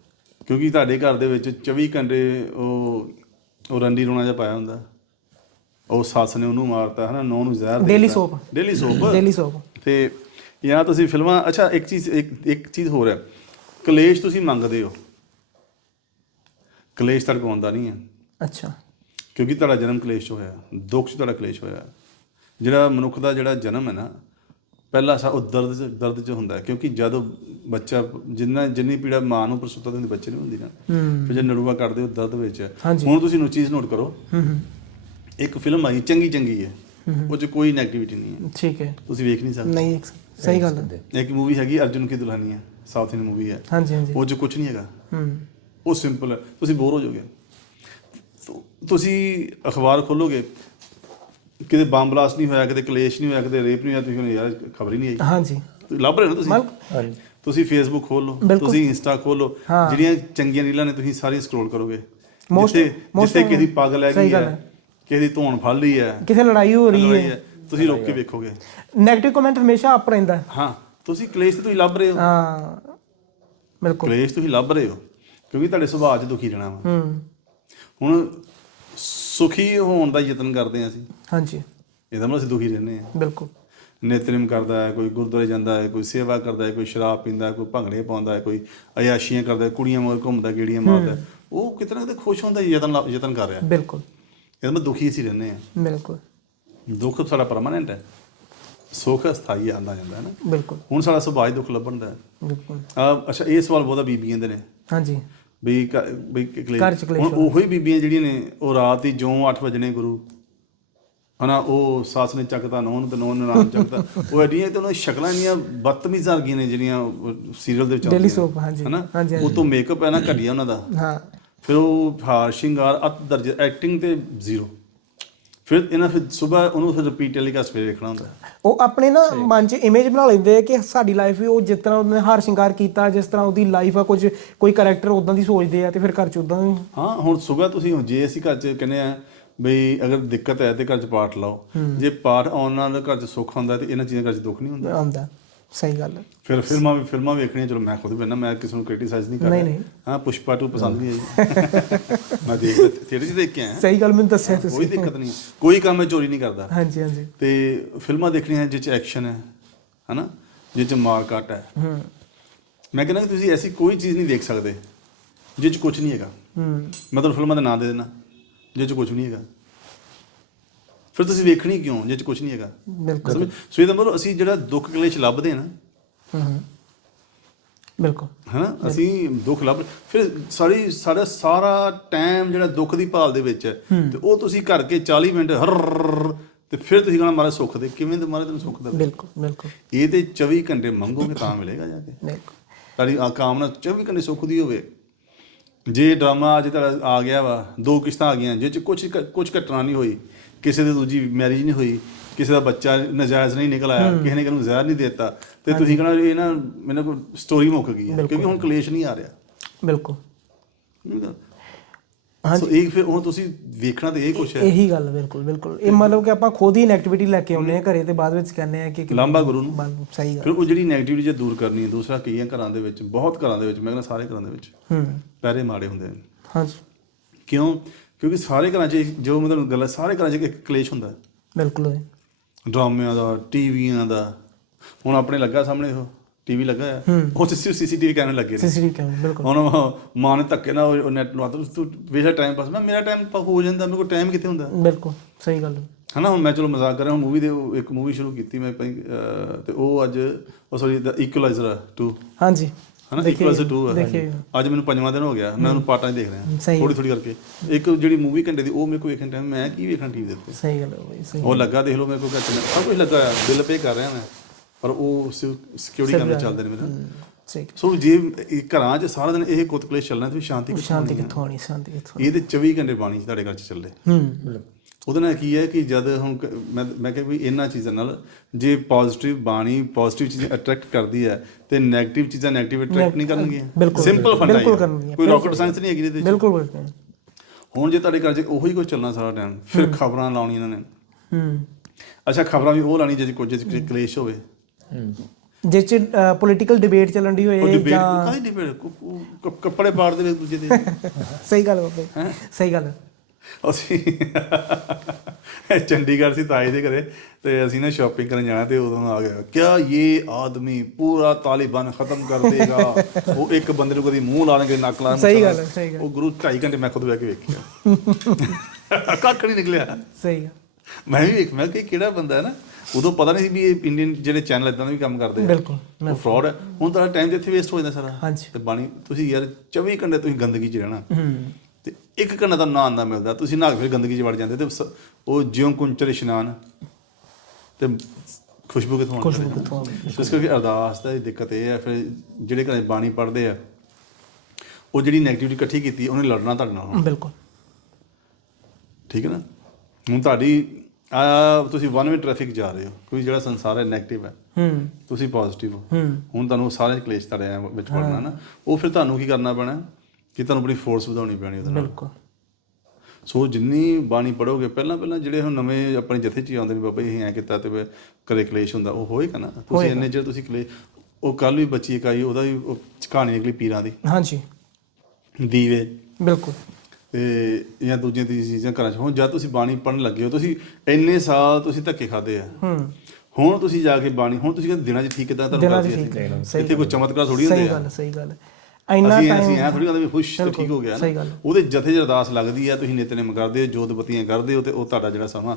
ਕਿਉਂਕਿ ਤੁਹਾਡੇ ਘਰ ਦੇ ਵਿੱਚ 24 ਘੰਟੇ ਉਹ ਉਹ ਰੰਡੀ ਰੋਣਾ ਜਿਹਾ ਪਾਇਆ ਹੁੰਦਾ। ਉਹ ਸੱਸ ਨੇ ਉਹਨੂੰ ਮਾਰਤਾ ਹਨਾ ਨੌ ਨੂੰ ਜ਼ਹਿਰ ਦਿੱਤਾ। Daily soap। Daily soap. ਤੇ ਜਾਂ ਤੁਸੀਂ ਫਿਲਮਾਂ ਅੱਛਾ ਇੱਕ ਚੀਜ਼ ਇੱਕ ਇੱਕ ਚੀਜ਼ ਹੋਰ ਹੈ। ਕਲੇਸ਼ ਤੁਸੀਂ ਮੰਗਦੇ ਹੋ। ਕਲੇਸ਼ ਤੁਹਾਡੇ ਕੋਲ ਆਉਂਦਾ ਨਹੀਂ ਹੈ। ਅੱਛਾ। ਕਿਉਂਕਿ ਤੁਹਾਡਾ ਜਨਮ ਕਲੇਸ਼ 'ਚ ਹੋਇਆ। ਦੁੱਖ 'ਚ ਤੁਹਾਡਾ ਕਲੇਸ਼ ਹੋਇਆ। ਜਿਹੜਾ ਮਨੁੱਖ ਦਾ ਜਿਹੜਾ ਜਨਮ ਹੈ ਨਾ ਪਹਿਲਾ ਸਾ ਉਹ ਦਰਦ 'ਚ ਦਰਦ 'ਚ ਹੁੰਦਾ ਹੈ ਕਿਉਂਕਿ ਜਦੋਂ ਬੱਚਾ ਜਿੰਨਾ ਜਿੰਨੀ ਪੀੜਾ ਮਾਂ ਨੂੰ ਪ੍ਰਸੂਤਾ ਦਿੰਦੀ ਬੱਚੇ ਨੂੰ ਹੁੰਦੀ ਨਾ ਹੂੰ। ਫਿਰ ਜੇ ਨੜੂਆ ਕਰਦੇ ਹੋ ਦਰਦ ਵਿੱਚ ਹੈ। ਹਾਂਜੀ। ਹੁਣ ਤੁਸੀਂ ਨੂੰ ਚੀਜ਼ ਨੋਟ ਕਰੋ। ਹੂੰ ਹੂੰ। ਇੱਕ ਫਿਲਮ ਆਈ ਚੰਗੀ ਚੰਗੀ ਹੈ। ਉਹ 'ਚ ਕੋਈ ਨੈਗੇਟਿਵਿਟੀ ਨਹੀਂ ਹੈ। ਠੀਕ ਹੈ। ਤੁਸੀਂ ਵੇਖ ਨਹੀਂ ਸਕਦੇ। ਨਹੀਂ ਇੱਕ- ਸਹੀ ਗੱਲ ਹੈ। ਇੱਕ ਮੂਵੀ ਹੈਗੀ Arjun Ki Dulhaniya South Indian movie ਹੈ। ਹਾਂਜੀ ਹਾਂਜੀ। ਉਹ 'ਚ ਕੁਝ ਨਹੀਂ ਹੈਗਾ। ਹੂੰ। ਉਹ ਸਿੰਪਲ ਹੈ। ਤੁਸੀਂ ਬੋਰ ਹੋ ਜਾਓਗੇ। ਤੁ- ਤੁਸੀਂ ਅਖਬਾਰ ਖੋਲੋਗੇ ਕਿਤੇ ਬੰਬ ਬਲਾਸਟ ਨਹੀਂ ਹੋਇਆ ਕਿਤੇ ਕਲੇਸ਼ ਨਹੀਂ ਹੋਇਆ ਕਿਤੇ ਰੇਪ ਨਹੀਂ ਹੋਇਆ ਤੁਸੀਂ ਕਹਿੰਦੇ ਯਾਰ ਖਬਰ ਹੀ ਨਹੀਂ ਆਈ। ਹਾਂਜੀ। ਤੁਸੀਂ ਲੱਭ ਰਹੇ ਹੋ ਨਾ ਤੁਸੀਂ? ਹਾਂਜੀ। ਤੁਸੀਂ ਫੇਸਬੁੱਕ ਖੋਲ ਬਿਲਕੁਲ। ਤੁਸੀਂ ਇੰਸਟਾ ਖੋਲ ਹਾਂ। ਜਿਹੜੀਆਂ ਚੰਗੀਆਂ ਰੀਲਾਂ ਨੇ ਤੁਸੀਂ ਸਾਰੀ ਸਕਰੋਲ ਕਰੋਗੇ। Most- ਜਿੱਥੇ most ਜਿੱਥੇ ਕਿਸੇ ਦੀ ਪੱਗ ਲੈ ਸਹੀ ਗਈ ਗੱਲ ਹੈ ਹੈ। ਕਿਸੇ ਦੀ ਧੌਣ ਫੜ ਲਈ ਹੈ ਕਿਸੇ ਲੜਾਈ ਹੋ ਰਹੀ ਹੈ। ਤੁਸੀਂ ਰੋਕ ਕੇ ਵੇਖੋਗੇ। 네ਗੇਟਿਵ ਕਮੈਂਟ ਹਮੇਸ਼ਾ ਅਪ ਰਹਿੰਦਾ ਹੈ। ਹਾਂ ਤੁਸੀਂ ਕਲੇਸ਼ ਤੇ ਤੁਸੀਂ ਲੱਭ ਰਹੇ ਹੋ। ਹਾਂ ਬਿਲਕੁਲ। ਕਲੇਸ਼ ਤੁਸੀਂ ਲੱਭ ਰਹੇ ਹੋ ਕਿਉਂਕਿ ਤੁਹਾਡੇ ਸੁਭਾਅ 'ਚ ਦੁਖੀ ਰਹਿਣਾ ਵਾ। ਹੂੰ। ਹੁਣ ਸੁਖੀ ਹੋਣ ਦਾ ਯਤਨ ਕਰਦੇ ਹਾਂ ਅਸੀਂ। ਹਾਂਜੀ। ਇਹਦਾ ਮਤਲਬ ਅਸੀਂ ਦੁਖੀ ਰਹਿੰਦੇ ਹਾਂ। ਬਿਲਕੁਲ। ਨਿਤਨੇਮ ਕਰਦਾ ਹੈ ਕੋਈ ਗੁਰਦੁਆਰੇ ਜਾਂਦਾ ਹੈ ਕੋਈ ਸੇਵਾ ਕਰਦਾ ਹੈ ਕੋਈ ਸ਼ਰਾਬ ਪੀਂਦਾ ਹੈ ਕੋਈ ਭੰਗੜੇ ਪਾਉਂਦਾ ਹੈ ਕੋਈ ਅਯਾਸ਼ੀਆਂ ਕਰਦਾ ਹੈ ਕੁੜੀਆਂ ਮਗਰ ਘੁੰਮਦਾ ਗੇੜੀਆਂ ਮਾਰਦਾ ਹੈ। ਉਹ ਕਿਤਨਾ ਕਿਤੇ ਖੁਸ਼ ਹੁੰਦਾ ਯਤਨ ਲਾ- ਯਤਨ ਕਰ ਰਿਹਾ। ਬਿਲਕੁਲ। ਇਹਦਾ ਮਤਲਬ ਦੁਖੀ ਅਸੀਂ ਰਹਿੰਦੇ ਹਾਂ। ਬਿਲਕੁਲ। ਦੁੱਖ ਸਾਡਾ ਪਰਮਾਨੈਂਟ ਹੈ। ਸੁੱਖ ਅਸਥਾਈ ਆਉਂਦਾ ਜਾਂਦਾ ਹੈ ਨਾ। ਬਿਲਕੁਲ। ਹੁਣ ਸਾਡਾ ਸੁਭਾਅ ਹੀ ਦੁੱਖ ਲੱਭਣ ਦਾ ਹੈ। ਬਿਲਕੁਲ। ਆ ਅੱਛਾ ਇਹ ਸਵਾਲ ਬਹੁਤਾ ਬੀਬੀਆਂ ਦੇ ਨੇ। ਹਾਂਜੀ। ਵੀ ਕ- ਵੀ ਕਲੇਸ਼। ਘਰ ਚ ਕਲੇਸ਼ ਹੁਣ ਉਹੀ ਬੀਬੀਆਂ ਜਿਹੜੀਆਂ ਨੇ ਉਹ ਰਾਤ ਹੀ ਜਿਉਂ 8 ਵਜਣੇ ਗੁਰੂ। ਹਨਾ ਉਹ ਸੱਸ ਨੇ ਚੱਕਦਾ ਨੌਂ ਨੂੰ ਤੇ ਨੌਂ ਨੇ ਨਾਮ ਚੱਕਦਾ ਉਹ ਐਡੀਆਂ ਤੇ ਉਹਨਾਂ ਦੀਆਂ ਸ਼ਕਲਾਂ ਇੰਨੀਆਂ ਬਦਤਮੀਜ਼ ਵਰਗੀਆਂ ਨੇ ਜਿਹੜੀਆਂ ਸੀਰੀਅਲ ਦੇ ਵਿੱਚ Daily soap, ਹਾਂਜੀ। ਹਨਾ ਹਾਂਜੀ, ਉਹ ਤੋਂ ਮੇਕਅਪ ਹੈ ਨਾ ਘਟੀਆ ਉਹਨਾਂ ਦਾ। ਹਾਂ। ਫਿਰ ਉਹ ਹਾਰ ਸ਼ਿੰਗਾਰ ਅਤ ਦਰਜੇ ਐਕਟਿੰਗ ਤੇ ਜ਼ੀਰੋ ਫਿਰ ਇਹਨਾਂ ਫਿਰ ਸਵੇਰ ਉਹਨੂੰ ਫਿਰ ਰਿਪੀਟ ਟੈਲੀਕਾਸਟ ਫਿਰ ਦੇਖਣਾ ਹੁੰਦਾ। ਉਹ ਆਪਣੇ ਨਾ ਮਨ 'ਚ ਇਮੇਜ ਬਣਾ ਲੈਂਦੇ ਆ ਕਿ ਸਾਡੀ ਲਾਈਫ ਵੀ ਉਹ ਜਿਸ ਤਰ੍ਹਾਂ ਉਹਨੇ ਹਾਰ ਸ਼ਿੰਗਾਰ ਕੀਤਾ ਜਿਸ ਤਰ੍ਹਾਂ ਉਹਦੀ ਲਾਈਫ ਆ ਕੁਝ ਕੋਈ ਕੈਰੈਕਟਰ ਉਦਾਂ ਦੀ ਸੋਚਦੇ ਆ ਤੇ ਫਿਰ ਘਰ 'ਚ ਉਦਾਂ ਹੀ ਹਾਂ ਹੁਣ ਸਵੇਰ ਤੁਸੀਂ ਹੁਣ ਜੇ ਅਸੀਂ ਘਰ 'ਚ ਕਹਿੰਦੇ ਆ ਬਈ ਅਗਰ ਦਿੱਕਤ ਹੈ ਤੇ ਘਰ 'ਚ ਪਾਠ ਲਾਓ। ਜੇ ਪਾਠ ਆਉਣ ਨਾਲ ਘਰ 'ਚ ਸੁੱਖ ਹੁੰਦਾ ਤੇ ਇਹਨਾਂ ਚੀਜ਼ਾਂ ਘਰ 'ਚ ਦੁੱਖ ਨਹੀਂ ਹੁੰਦਾ। ਆਉਂਦਾ ਸਹੀ ਗੱਲ ਹੈ। ਫਿਰ ਫਿਲਮਾਂ ਵੀ ਫਿਲਮਾਂ ਵੇਖਣੀਆਂ ਚਲੋ ਮੈਂ ਖੁਦ ਵੇਖਣਾ ਮੈਂ ਕਿਸੇ ਨੂੰ ਕ੍ਰਿਟਿਸਾਈਜ਼ ਨਹੀਂ ਕਰ ਨਹੀਂ, ਨਹੀਂ। ਹਾਂ ਪੁਸ਼ਪਾ 2 ਪਸੰਦ ਨਹੀਂ ਆਈ। ਮੈਂ ਦੇਖ ਥੀਏਟਰ 'ਚ ਦੇਖ ਕੇ ਆਇਆ ਸਹੀ ਗੱਲ ਮੈਨੂੰ ਦੱਸਿਆ ਕੋਈ ਤੁਸੀਂ। ਦਿੱਕਤ ਨਹੀਂ ਕੋਈ ਕੰਮ ਮੈਂ ਚੋਰੀ ਨਹੀਂ ਕਰਦਾ। ਹਾਂਜੀ ਹਾਂਜੀ। ਤੇ ਫਿਲਮਾਂ ਦੇਖਣੀਆਂ ਜਿਸ 'ਚ ਐਕਸ਼ਨ ਹੈ ਹਨਾ? ਜਿਸ 'ਚ ਮਾਰ ਕੱਟ ਹੈ। ਹੂੰ। ਮੈਂ ਕਹਿੰਦਾ ਕਿ ਤੁਸੀਂ ਐਸੀ ਕੋਈ ਚੀਜ਼ ਨਹੀਂ ਦੇਖ ਸਕਦੇ ਜਿਸ 'ਚ ਕੁਝ ਨਹੀਂ ਹੈਗਾ। ਹੂੰ। ਮੈਂ ਤੁਹਾਨੂੰ ਫਿਲਮਾਂ ਦਾ ਨਾਮ ਦੇ ਦੇਣਾ ਜਿਸ 'ਚ ਕੁਝ ਨਹੀਂ ਹੈਗਾ। ਫਿਰ ਤੁਸੀਂ ਵੇਖਣੀ ਕਿਉਂ? ਜਿਸ 'ਚ ਕੁਝ ਨਹੀਂ ਹੈਗਾ। ਬਿਲਕੁਲ। ਸਮਝ? ਸੋ ਇਹਦਾ ਮਤਲਬ ਅਸੀਂ ਜਿਹੜਾ ਦੁੱਖ ਕਲੇਸ਼ ਲੱਭਦੇ ਨਾ ਹੂੰ ਹੂੰ ਬਿਲਕੁਲ। ਹਨਾ? ਅਸੀਂ ਦੁੱਖ ਲੱਭ ਫਿਰ ਸਾਰੀ ਸਾਡਾ ਸਾਰਾ ਟਾਈਮ ਜਿਹੜਾ ਦੁੱਖ ਦੀ ਭਾਲ ਦੇ ਵਿੱਚ ਹੈ ਤੇ ਉਹ ਤੁਸੀਂ ਕਰਕੇ 40 ਮਿੰਟ ਹਰ ਤੇ ਫਿਰ ਤੁਸੀਂ ਕਹਣਾ ਮਾਰੇ ਸੁੱਖ ਦੇ। ਕਿਵੇਂ ਦੇ ਮਾਰੇ ਤੈਨੂੰ ਸੁੱਖ ਦੇ ਬਿਲਕੁਲ ਬਿਲਕੁਲ। ਇਹ ਤੇ 24 ਘੰਟੇ ਮੰਗੋਗੇ ਤਾਂ ਮਿਲੇਗਾ ਜਾ ਕੇ। ਬਿਲਕੁਲ। ਤੁਹਾਡੀ ਆ ਕਾਮਨਾ 24 ਘੰਟੇ ਸੁੱਖ ਦੀ ਹੋਵੇ। ਜੇ ਡਰਾਮਾ ਅੱਜ ਤੁਹਾਡਾ ਆ ਗਿਆ ਵਾ ਦੋ ਕਿਸ਼ਤਾਂ ਆ ਗਈਆਂ ਜਿਹ ਚ ਕੁਝ ਕੁਝ ਘਟਨਾ ਨਹੀਂ ਹੋਈ ਕਿਸੇ ਦੀ ਦੂਜੀ ਮੈਰਿਜ ਨਹੀਂ ਹੋਈ ਕਿਸੇ ਦਾ ਬੱਚਾ ਨਜਾਇਜ਼ ਨਹੀਂ ਨਿਕਲ ਆਇਆ ਕਿਸੇ ਨੇ ਕਿਹਨੂੰ ਜ਼ਹਿਰ ਨਹੀਂ ਦਿੱਤਾ ਤੇ ਤੁਸੀਂ ਕਹਣਾ ਇਹ ਨਾ ਮੈਨੂੰ ਕੋਈ ਸਟੋਰੀ ਮੁੱਕ ਗਈ ਹੈ ਕਿਉਂਕਿ ਹੁਣ ਕਲੇਸ਼ ਨਹੀਂ ਆ ਰਿਹਾ। ਬਿਲਕੁਲ। ਸੋ ਇਹ ਫਿਰ ਹੁਣ ਤੁਸੀਂ ਵੇਖਣਾ ਤੇ ਇਹ ਕੁਛ ਹੈ। ਇਹੀ ਗੱਲ ਬਿਲਕੁਲ ਬਿਲਕੁਲ। ਇਹ ਮਤਲਬ ਕਿ ਆਪਾਂ ਖੁਦ ਹੀ ਨੈਗੇਟਿਵਿਟੀ ਲੈ ਕੇ ਆਉਂਦੇ ਆ ਘਰੇ ਤੇ ਬਾਅਦ ਵਿੱਚ ਕਹਿੰਦੇ ਆ ਕਿ ਕਿ- ਲਾਂਬਾ ਗੁਰੂ ਨੂੰ। ਸਹੀ ਗੱਲ। ਫਿਰ ਉਹ ਜਿਹੜੀ 네ਗੇਟਿਵਿਟੀ ਜੇ ਦੂਰ ਕਰਨੀ ਹੈ ਦੂਸਰਾ ਕਈਆਂ ਘਰਾਂ ਦੇ ਵਿੱਚ ਬਹੁਤ ਘਰਾਂ ਦੇ ਵਿੱਚ ਮੈਂ ਕਹਿੰਦਾ ਸਾਰੇ ਘਰਾਂ ਦੇ ਵਿੱਚ ਹੂੰ। ਪੈਰੇ ਮਾੜੇ ਹੁੰਦੇ ਨੇ ਹਾਂਜੀ। ਕਿਉਂ? ਕਿਉਂਕਿ ਸਾਰੇ ਘਰਾਂ 'ਚ ਜੋ ਮੈਂ ਤੁਹਾਨੂੰ ਗੱਲ ਹੈ ਸਾਰੇ ਘਰਾਂ 'ਚ ਇੱਕ ਕਲੇਸ਼ ਹੁੰਦਾ। ਬਿਲਕੁਲ ਜੀ। ਡਰਾਮਿਆਂ ਦਾ ਟੀਵੀਆਂ ਦਾ। ਹੁਣ ਆਪਣੇ ਲੱਗਾ ਸਾਹਮਣੇ ਉਹ ਟੀਵੀ ਲੱਗਾ ਆ ਉਹ ਚ ਸਿਰਫ ਸੀਸੀਟੀਵੀ ਕੈਮਰੇ ਲੱਗੇ ਨੇ। ਸੀਸੀਟੀਵੀ ਕੈਮਰਾ ਬਿਲਕੁਲ। ਹੁਣ ਮਾਂ ਨੇ ਧੱਕੇ ਨਾਲ ਉਹ ਨੈਟ ਲਵਾ ਤਾ ਤੂੰ ਵੇਖਾ ਟਾਈਮ ਪਾਸ ਮੈਂ ਮੇਰਾ ਟਾਈਮ ਹੋ ਜਾਂਦਾ। ਮੇਰੇ ਕੋਲ ਟਾਈਮ ਕਿੱਥੇ ਹੁੰਦਾ? ਬਿਲਕੁਲ ਸਹੀ ਗੱਲ ਹੈ। ਹਨਾ? ਹੁਣ ਮੈਂ ਚਲੋ ਮਜ਼ਾਕ ਕਰ ਰਿਹਾ। ਹਾਂ ਮੂਵੀ ਦੇ ਉਹ ਇੱਕ ਮੂਵੀ ਸ਼ੁਰੂ ਕੀਤੀ ਮੈਂ ਅਹ, ਤੇ ਉਹ ਅੱਜ ਉਹ ਸੌਰੀ ਦ ਇਕੁਅਲਾਈਜ਼ਰ 2 ਹਾਂਜੀ। ਹਨਾ ਦੇਖਿਆ ਇਕੁਅਲਾਈਜ਼ਰ 2 ਹੈ ਦੇਖਿਆ ਅੱਜ ਮੈਨੂੰ ਪੰਜਵਾਂ ਦਿਨ ਹੋ ਗਿਆ ਮੈਂ ਉਹਨੂੰ ਪਾਰਟਾਂ 'ਚ ਦੇਖ ਰਿਹਾ ਥੋੜੀ ਥੋੜੀ ਕਰਕੇ। ਇੱਕ ਜਿਹੜੀ ਮੂਵੀ ਘੰਟੇ ਦੀ ਉਹ ਮੇਰੇ ਕੋਲ ਵੇਖਣ ਟਾਈਮ ਮੈਂ ਕੀ ਵੇਖਣਾ ਟੀਵੀ ਦੇ ਉੱਤੇ? ਸਹੀ ਗੱਲ ਹੈ ਬਈ ਸਹੀ ਉਹ ਲੱਗਾ ਦੇਖ ਲਓ ਮੇਰੇ ਕੋਲ ਘੱਟ ਸਭ ਕੁਝ ਲੱਗਾ ਆ ਬਿੱਲ ਪੇ ਕਰ ਰਿਹਾ ਮੈਂ ਪਰ ਉਹ ਸਿਕਿਉਰਿਟੀ ਕੈਮਰੇ ਚੱਲਦੇ ਨੇ ਮੇਰੇ। ਸੋ ਜੇ ਘਰਾਂ 'ਚ ਸਾਰਾ ਦਿਨ ਇਹ ਕੁੱਤਕਲੇ ਚੱਲਣਾ ਤੇ ਸ਼ਾਂਤੀ ਕਿੱਥੋਂ ਸ਼ਾਂਤੀ ਆਉਣੀ ਕਿੱਥੋਂ ਆਣੀ ਸ਼ਾਂਤੀ ਕਿੱਥੋਂ ਹੈ? ਇਹ ਤੇ 24 ਘੰਟੇ ਬਾਣੀ ਤੁਹਾਡੇ ਘਰ 'ਚ ਚੱਲੇ। ਹੂੰ। ਉਹਦੇ ਨਾਲ ਕੀ ਹੈ ਕਿ ਜਦ ਹੁਣ ਕ- ਮੈਂ ਮੈਂ ਕਿਹਾ ਵੀ ਇਹਨਾਂ ਚੀਜ਼ਾਂ ਨਾਲ ਜੇ ਪੋਜ਼ਿਟਿਵ ਬਾਣੀ ਪੋਜ਼ਿਟਿਵ ਚੀਜ਼ਾਂ ਅਟਰੈਕਟ ਕਰਦੀ ਹੈ ਤੇ 네ਗੇਟਿਵ ਚੀਜ਼ਾਂ 네ਗੇਟਿਵ ਅਟਰੈਕਟ ਨਹੀਂ ਕਰਨਗੀਆਂ। ਬਿਲਕੁਲ, ਸਿੰਪਲ ਫੰਡਾ ਬਿਲਕੁਲ ਕਰਨਗੀਆਂ, ਕੋਈ ਰਾਕਟ ਸਾਇੰਸ ਨਹੀਂ ਹੈਗੀ ਇਹਦੇ ਵਿੱਚ। ਬਿਲਕੁਲ ਬਿਲਕੁਲ ਹੁਣ ਜੇ ਤੁਹਾਡੇ ਘਰ 'ਚ ਉਹੀ ਕੁਝ ਚੱਲਣਾ ਸਾਰਾ ਟਾਈਮ ਫਿਰ ਖਬਰਾਂ ਲਾਉਣੀਆਂ ਇਹਨਾਂ ਨੇ। ਹੂੰ। ਅੱਛਾ ਖਬਰਾਂ ਵੀ ਉਹ ਲਾਣੀ ਜੇ ਕੋਈ ਕਲੇਸ਼ ਹੋਵੇ। ਜਿਸ ਚ ਪੋਲੀਟੀਕਲ ਡਿਬੇਟ ਚੱਲਣ ਦੀ ਉਹ ਹੋਏ ਡਿਬੇਟ ਜਾਂ ਕਾਹਦੀ ਡਿਬੇਟ ਕੱਪੜੇ ਪਾੜਦੇ ਨੇ ਇੱਕ ਦੂਜੇ ਦੇ ਸਹੀ ਗੱਲ ਬਾਬੇ। ਸਹੀ ਗੱਲ। ਹੈ। ਅਸੀਂ ਚੰਡੀਗੜ੍ਹ ਸੀ ਤਾਏ ਦੇ ਘਰੇ ਤੇ ਅਸੀਂ ਨਾ ਸ਼ਾਪਿੰਗ ਕਰਨ ਜਾਣਾ ਤੇ ਉਦੋਂ ਆ ਗਿਆ ਕਿਆ ਇਹ ਆਦਮੀ ਪੂਰਾ ਤਾਲਿਬਾਨ ਖਤਮ ਕਰ ਦੇਗਾ? ਉਹ ਇੱਕ ਬੰਦੇ ਨੂੰ ਕਦੀ ਮੂੰਹ ਲਾਣਗੇ ਨੱਕ ਲਾਣ ਸਹੀ ਗੱਲ ਹੈ, ਸਹੀ ਗੱਲ। ਉਹ ਗੁਰੂ 2.5 ਘੰਟੇ ਮੈਂ ਖੁਦ ਬਹਿ ਕੇ ਵੇਖਿਆ। ਕੱਖ ਨਹੀਂ ਨਿਕਲਿਆ। ਸਹੀ ਗੱਲ। ਮੈਂ ਵੀ ਵੇਖ ਮੈਂ ਕਿ ਕਿਹੜਾ ਬੰਦਾ ਹੈ ਨਾ? ਉਦੋਂ ਪਤਾ ਨਹੀਂ ਸੀ ਵੀ ਇਹ ਇੰਡੀਅਨ ਜਿਹੜੇ ਚੈਨਲ ਇਦਾਂ ਦੇ ਵੀ ਕੰਮ ਕਰਦੇ ਆ। ਬਿਲਕੁਲ ਉਹ ਫਰਾਡ ਹੈ। ਹੁਣ ਤੁਹਾਡਾ ਟਾਈਮ ਜਿੱਥੇ ਵੇਸਟ ਹੋ ਜਾਂਦਾ ਸਾਰਾ। ਹਾਂਜੀ। ਤੇ ਬਾਣੀ ਤੁਸੀਂ ਯਾਰ 24 ਘੰਟੇ ਤੁਸੀਂ ਗੰਦਗੀ 'ਚ ਰਹਿਣਾ। ਹੂੰ। ਤੇ ਇੱਕ ਘੰਟਾ ਦਾ ਨਾਂ ਆਂਦਾ ਮਿਲਦਾ। ਤੁਸੀਂ ਨਹਾ ਕੇ ਫਿਰ ਗੰਦਗੀ 'ਚ ਵੜ ਜਾਂਦੇ ਤੇ ਸ- ਉਹ ਜਿਉਂ ਕੁੰਚਰ ਇਸ਼ਨਾਨ ਤੇ ਖੁਸ਼ਬੂ ਕਿੱਥੋਂ ਆਉਂਦੀ ਖੁਸ਼ਬੂ ਕਿੱਥੋਂ ਆਉਂਦੀ? ਇਸ ਕਰਕੇ ਅਰਦਾਸ ਦਾ ਦਿੱਕਤ ਇਹ ਹੈ ਫਿਰ ਜਿਹੜੇ ਘਰੇ ਬਾਣੀ ਪੜ੍ਹਦੇ ਆ ਉਹ ਜਿਹੜੀ 네ਗੇਟਿਵਿਟੀ ਇਕੱਠੀ ਕੀਤੀ ਉਹਨੇ ਲੜਨਾ ਤੁਹਾਡੇ ਨਾਲ। ਬਿਲਕੁਲ। ਠੀਕ ਹੈ ਨਾ? ਹੁਣ ਤੁਹਾਡੀ ਆ ਤੁਸੀਂ ਵਨ ਵੇ ਟ੍ਰੈਫਿਕ ਜਾ ਰਹੇ ਹੋ ਕੋਈ ਜਿਹੜਾ ਸੰਸਾਰ ਹੈ 네ਗੇਟਿਵ ਹੈ। ਹੂੰ। ਤੁਸੀਂ ਪੋਜ਼ਿਟਿਵ ਹੋ। ਹੂੰ। ਹੁਣ ਤੁਹਾਨੂੰ ਸਾਰੇ ਕਲੇਸ਼ ਤੁਹਾਡੇ ਐਂ ਵਿੱਚ ਪੜਨਾ ਨਾ। ਉਹ ਫਿਰ ਤੁਹਾਨੂੰ ਕੀ ਕਰਨਾ ਪੈਣਾ? ਕਿ ਤੁਹਾਨੂੰ ਆਪਣੀ ਫੋਰਸ ਵਧਾਉਣੀ ਪੈਣੀ ਉਹਦੇ ਨਾਲ। ਬਿਲਕੁਲ। ਸੋ ਜਿੰਨੀ ਬਾਣੀ ਪੜੋਗੇ ਪਹਿਲਾਂ ਪਹਿਲਾਂ ਜਿਹੜੇ ਹੁਣ ਨਵੇਂ ਆਪਣੇ ਜਥੇ ਚ ਆਉਂਦੇ ਨੇ ਬਾਬਾ ਜੀ ਅਸੀਂ ਐਂ ਕੀਤਾ ਤੇ ਕਦੇ ਕਲੇਸ਼ ਹੁੰਦਾ ਉਹ ਹੋਏਗਾ ਨਾ? ਤੁਸੀਂ ਇੰਨੇ ਚਿਰ ਤੁਸੀਂ ਕਲੇਸ਼ ਉਹ ਕੱਲ ਵੀ ਬੱਚੀ ਇੱਕ ਆਈ ਉਹਦਾ ਵੀ ਕਹਾਣੀ ਨਿਕਲੀ ਪੀਰਾਂ ਦੀ। ਹਾਂਜੀ। ਦੀਵੇ। ਬਿਲਕੁਲ। ਤੇ ਜਾਂ ਦੂਜੀਆਂ ਚੀਜ਼ਾਂ ਚ। ਹੁਣ ਜਦ ਤੁਸੀਂ ਬਾਣੀ ਪੜਨ ਲੱਗੇ ਹੋ ਤੁਸੀਂ ਇੰਨੇ ਸਾਲ ਤੁਸੀਂ ਧੱਕੇ ਖਾਦੇ ਆ। ਹੂੰ। ਹੁਣ ਤੁਸੀਂ ਜਾ ਕੇ ਬਾਣੀ ਹੁਣ ਤੁਸੀਂ ਕਹਿੰਦੇ ਦਿਨਾਂ ਚ ਠੀਕ ਕਿਦਾਂ ਤੁਹਾਨੂੰ ਕਰਦੇ ਹੈ, ਸਹੀ ਇੱਥੇ ਕੋਈ ਚਮਤਕਾਰ ਥੋੜੀ ਹੁੰਦੇ ਸਹੀ ਆ। ਗੱਲ ਸਹੀ ਗੱਲ। ਇੰਨਾ ਅਸੀਂ ਟਾਈਮ ਅਸੀਂ ਐ ਥੋੜੀ ਕਹਿੰਦੇ ਵੀ ਖੁਸ਼ ਤੇ ਠੀਕ ਹੋ ਗਿਆ ਨਾ। ਗੱਲ। ਉਹਦੇ ਜਥੇ 'ਚ ਅਰਦਾਸ ਲੱਗਦੀ ਆ ਤੁਸੀਂ ਨਿਤਨੇਮ ਕਰਦੇ ਹੋ ਜੋਤ ਬੱਤੀਆਂ ਕਰਦੇ ਹੋ ਤੇ ਉਹ ਤੁਹਾਡਾ ਜਿਹੜਾ ਸਮਾਂ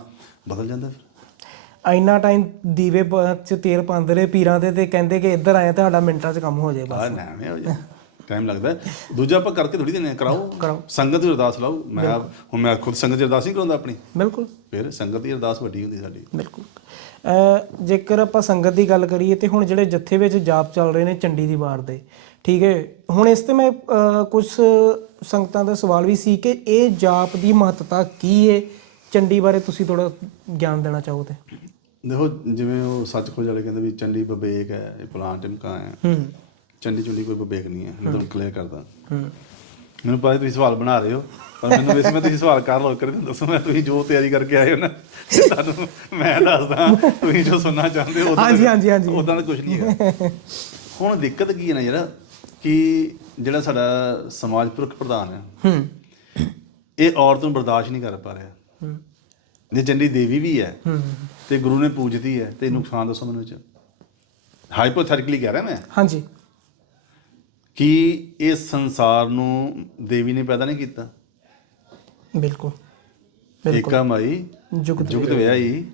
ਬਦਲ ਜਾਂਦਾ ਫਿਰ। ਇੰਨਾ ਟਾਈਮ ਦੀਵੇ ਚ ਤੇਲ ਪਾਉਂਦੇ ਰਹੇ ਪੀਰਾਂ ਦੇ ਤੇ ਕਹਿੰਦੇ ਕਿ ਇੱਧਰ ਆਏ ਤੁਹਾਡਾ ਮਿੰਟਾਂ 'ਚ ਕੰਮ ਹੋ ਜਾਏ ਬਸ। ਆ ਨਾ ਮੈਂ ਹੋ ਜਾ ਟਾਈਮ ਲੱਗਦਾ। ਦੂਜਾ ਆਪਾਂ ਕਰਕੇ ਥੋੜੀ ਹਾਂ, ਕਰਾਓ। ਸੰਗਤ ਦੀ ਅਰਦਾਸ ਲਾਓ। ਮੈਂ ਹੁਣ ਮੈਂ ਖੁਦ ਸੰਗਤ ਦੀ ਅਰਦਾਸ ਨਹੀਂ ਕਰਾਉਂਦਾ ਆਪਣੀ। ਬਿਲਕੁਲ। ਫਿਰ ਸੰਗਤ ਦੀ ਅਰਦਾਸ ਵੱਡੀ ਹੁੰਦੀ ਸਾਡੀ। ਬਿਲਕੁਲ। ਜੇਕਰ ਆਪਾਂ ਸੰਗਤ ਦੀ ਗੱਲ ਕਰੀਏ ਤੇ ਹੁਣ ਜਿਹੜੇ ਜੱਥੇ ਵਿੱਚ ਜਾਪ ਚੱਲ ਰਹੇ ਨੇ ਚੰਡੀ ਦੀ ਵਾਰ ਦੇ ਠੀਕ ਹੈ। ਹੁਣ ਇਸ ਤੇ ਮੈਂ ਕੁਝ ਸੰਗਤਾਂ ਦਾ ਸਵਾਲ ਵੀ ਸੀ ਕਿ ਇਹ ਜਾਪ ਦੀ ਮਹੱਤਤਾ ਕੀ ਹੈ ਚੰਡੀ ਬਾਰੇ ਤੁਸੀਂ ਥੋੜਾ ਗਿਆਨ ਦੇਣਾ ਚਾਹੋ ਤੇ। ਦੇਖੋ ਜਿਵੇਂ ਉਹ ਸੱਚ ਖੋਜ ਵਾਲੇ ਕਹਿੰਦੇ ਵੀ ਚੰਡੀ ਬਬੇਕ ਹੈ ਇਹ ਪਲਾਨ ਟਿਮਕਾ ਹੈ। ਹੂੰ। ਚੰਡੀ ਚੁੰਡੀ ਕੋਈ ਬਬੇਕ ਨਹੀਂ ਹੈ ਮੈਂ ਤੁਹਾਨੂੰ ਕਲੀਅਰ ਕਰਦਾ। ਹੂੰ। ਮੈਨੂੰ ਪਤਾ ਤੁਸੀਂ ਸਵਾਲ ਬਣਾ ਰਹੇ ਹੋ ਪਰ ਮੈਨੂੰ ਵੈਸੇ ਮੈਂ ਤੁਸੀਂ ਸਵਾਲ ਕਰ ਲਓ ਕਰੇ ਦੱਸੋ ਮੈਂ ਤੁਸੀਂ ਜੋ ਤਿਆਰੀ ਕਰਕੇ ਆਏ ਹੋ ਨਾ ਤੁਹਾਨੂੰ ਮੈਂ ਦੱਸਦਾ ਤੁਸੀਂ ਜੋ ਸੁਣਨਾ ਚਾਹੁੰਦੇ ਹੋ ਹਾਂਜੀ, ਹਾਂਜੀ, ਹਾਂਜੀ। ਉੱਦਾਂ ਦਾ ਕੁਝ ਨਹੀਂ ਹੈਗਾ ਹੁਣ ਦਿੱਕਤ ਕੀ ਹੈ ਨਾ ਯਾਰ ਕਿ ਜਿਹੜਾ ਸਾਡਾ ਸਮਾਜ ਪੁਰਖ ਪ੍ਰਧਾਨ ਹੈ ਹੂੰ। ਇਹ ਔਰਤ ਨੂੰ ਬਰਦਾਸ਼ਤ ਨਹੀਂ ਕਰ ਪਾ ਰਿਹਾ। ਹੂੰ। ਜੇ ਚੰਡੀ ਦੇਵੀ ਵੀ ਹੈ ਹੂੰ। ਤੇ ਗੁਰੂ ਨੇ ਪੂਜਦੀ ਹੈ ਤੇ ਨੁਕਸਾਨ ਦੱਸੋ ਮੈਨੂੰ ਚ। ਹਾਈਪੋਥੈਟਿਕਲੀ ਕਹਿ ਰਿਹਾ ਮੈਂ। ਹਾਂਜੀ। ਕਿ ਇਸ ਸੰਸਾਰ ਨੂੰ ਦੇਵੀ ਨੇ ਪੈਦਾ ਨਹੀਂ ਕੀਤਾ। ਬਿਲਕੁਲ। ਬਿਲਕੁਲ। ਏਕਾ ਮਾਈ ਜੁਗਤ ਜੁਗਤ ਵਿਆਹੀ।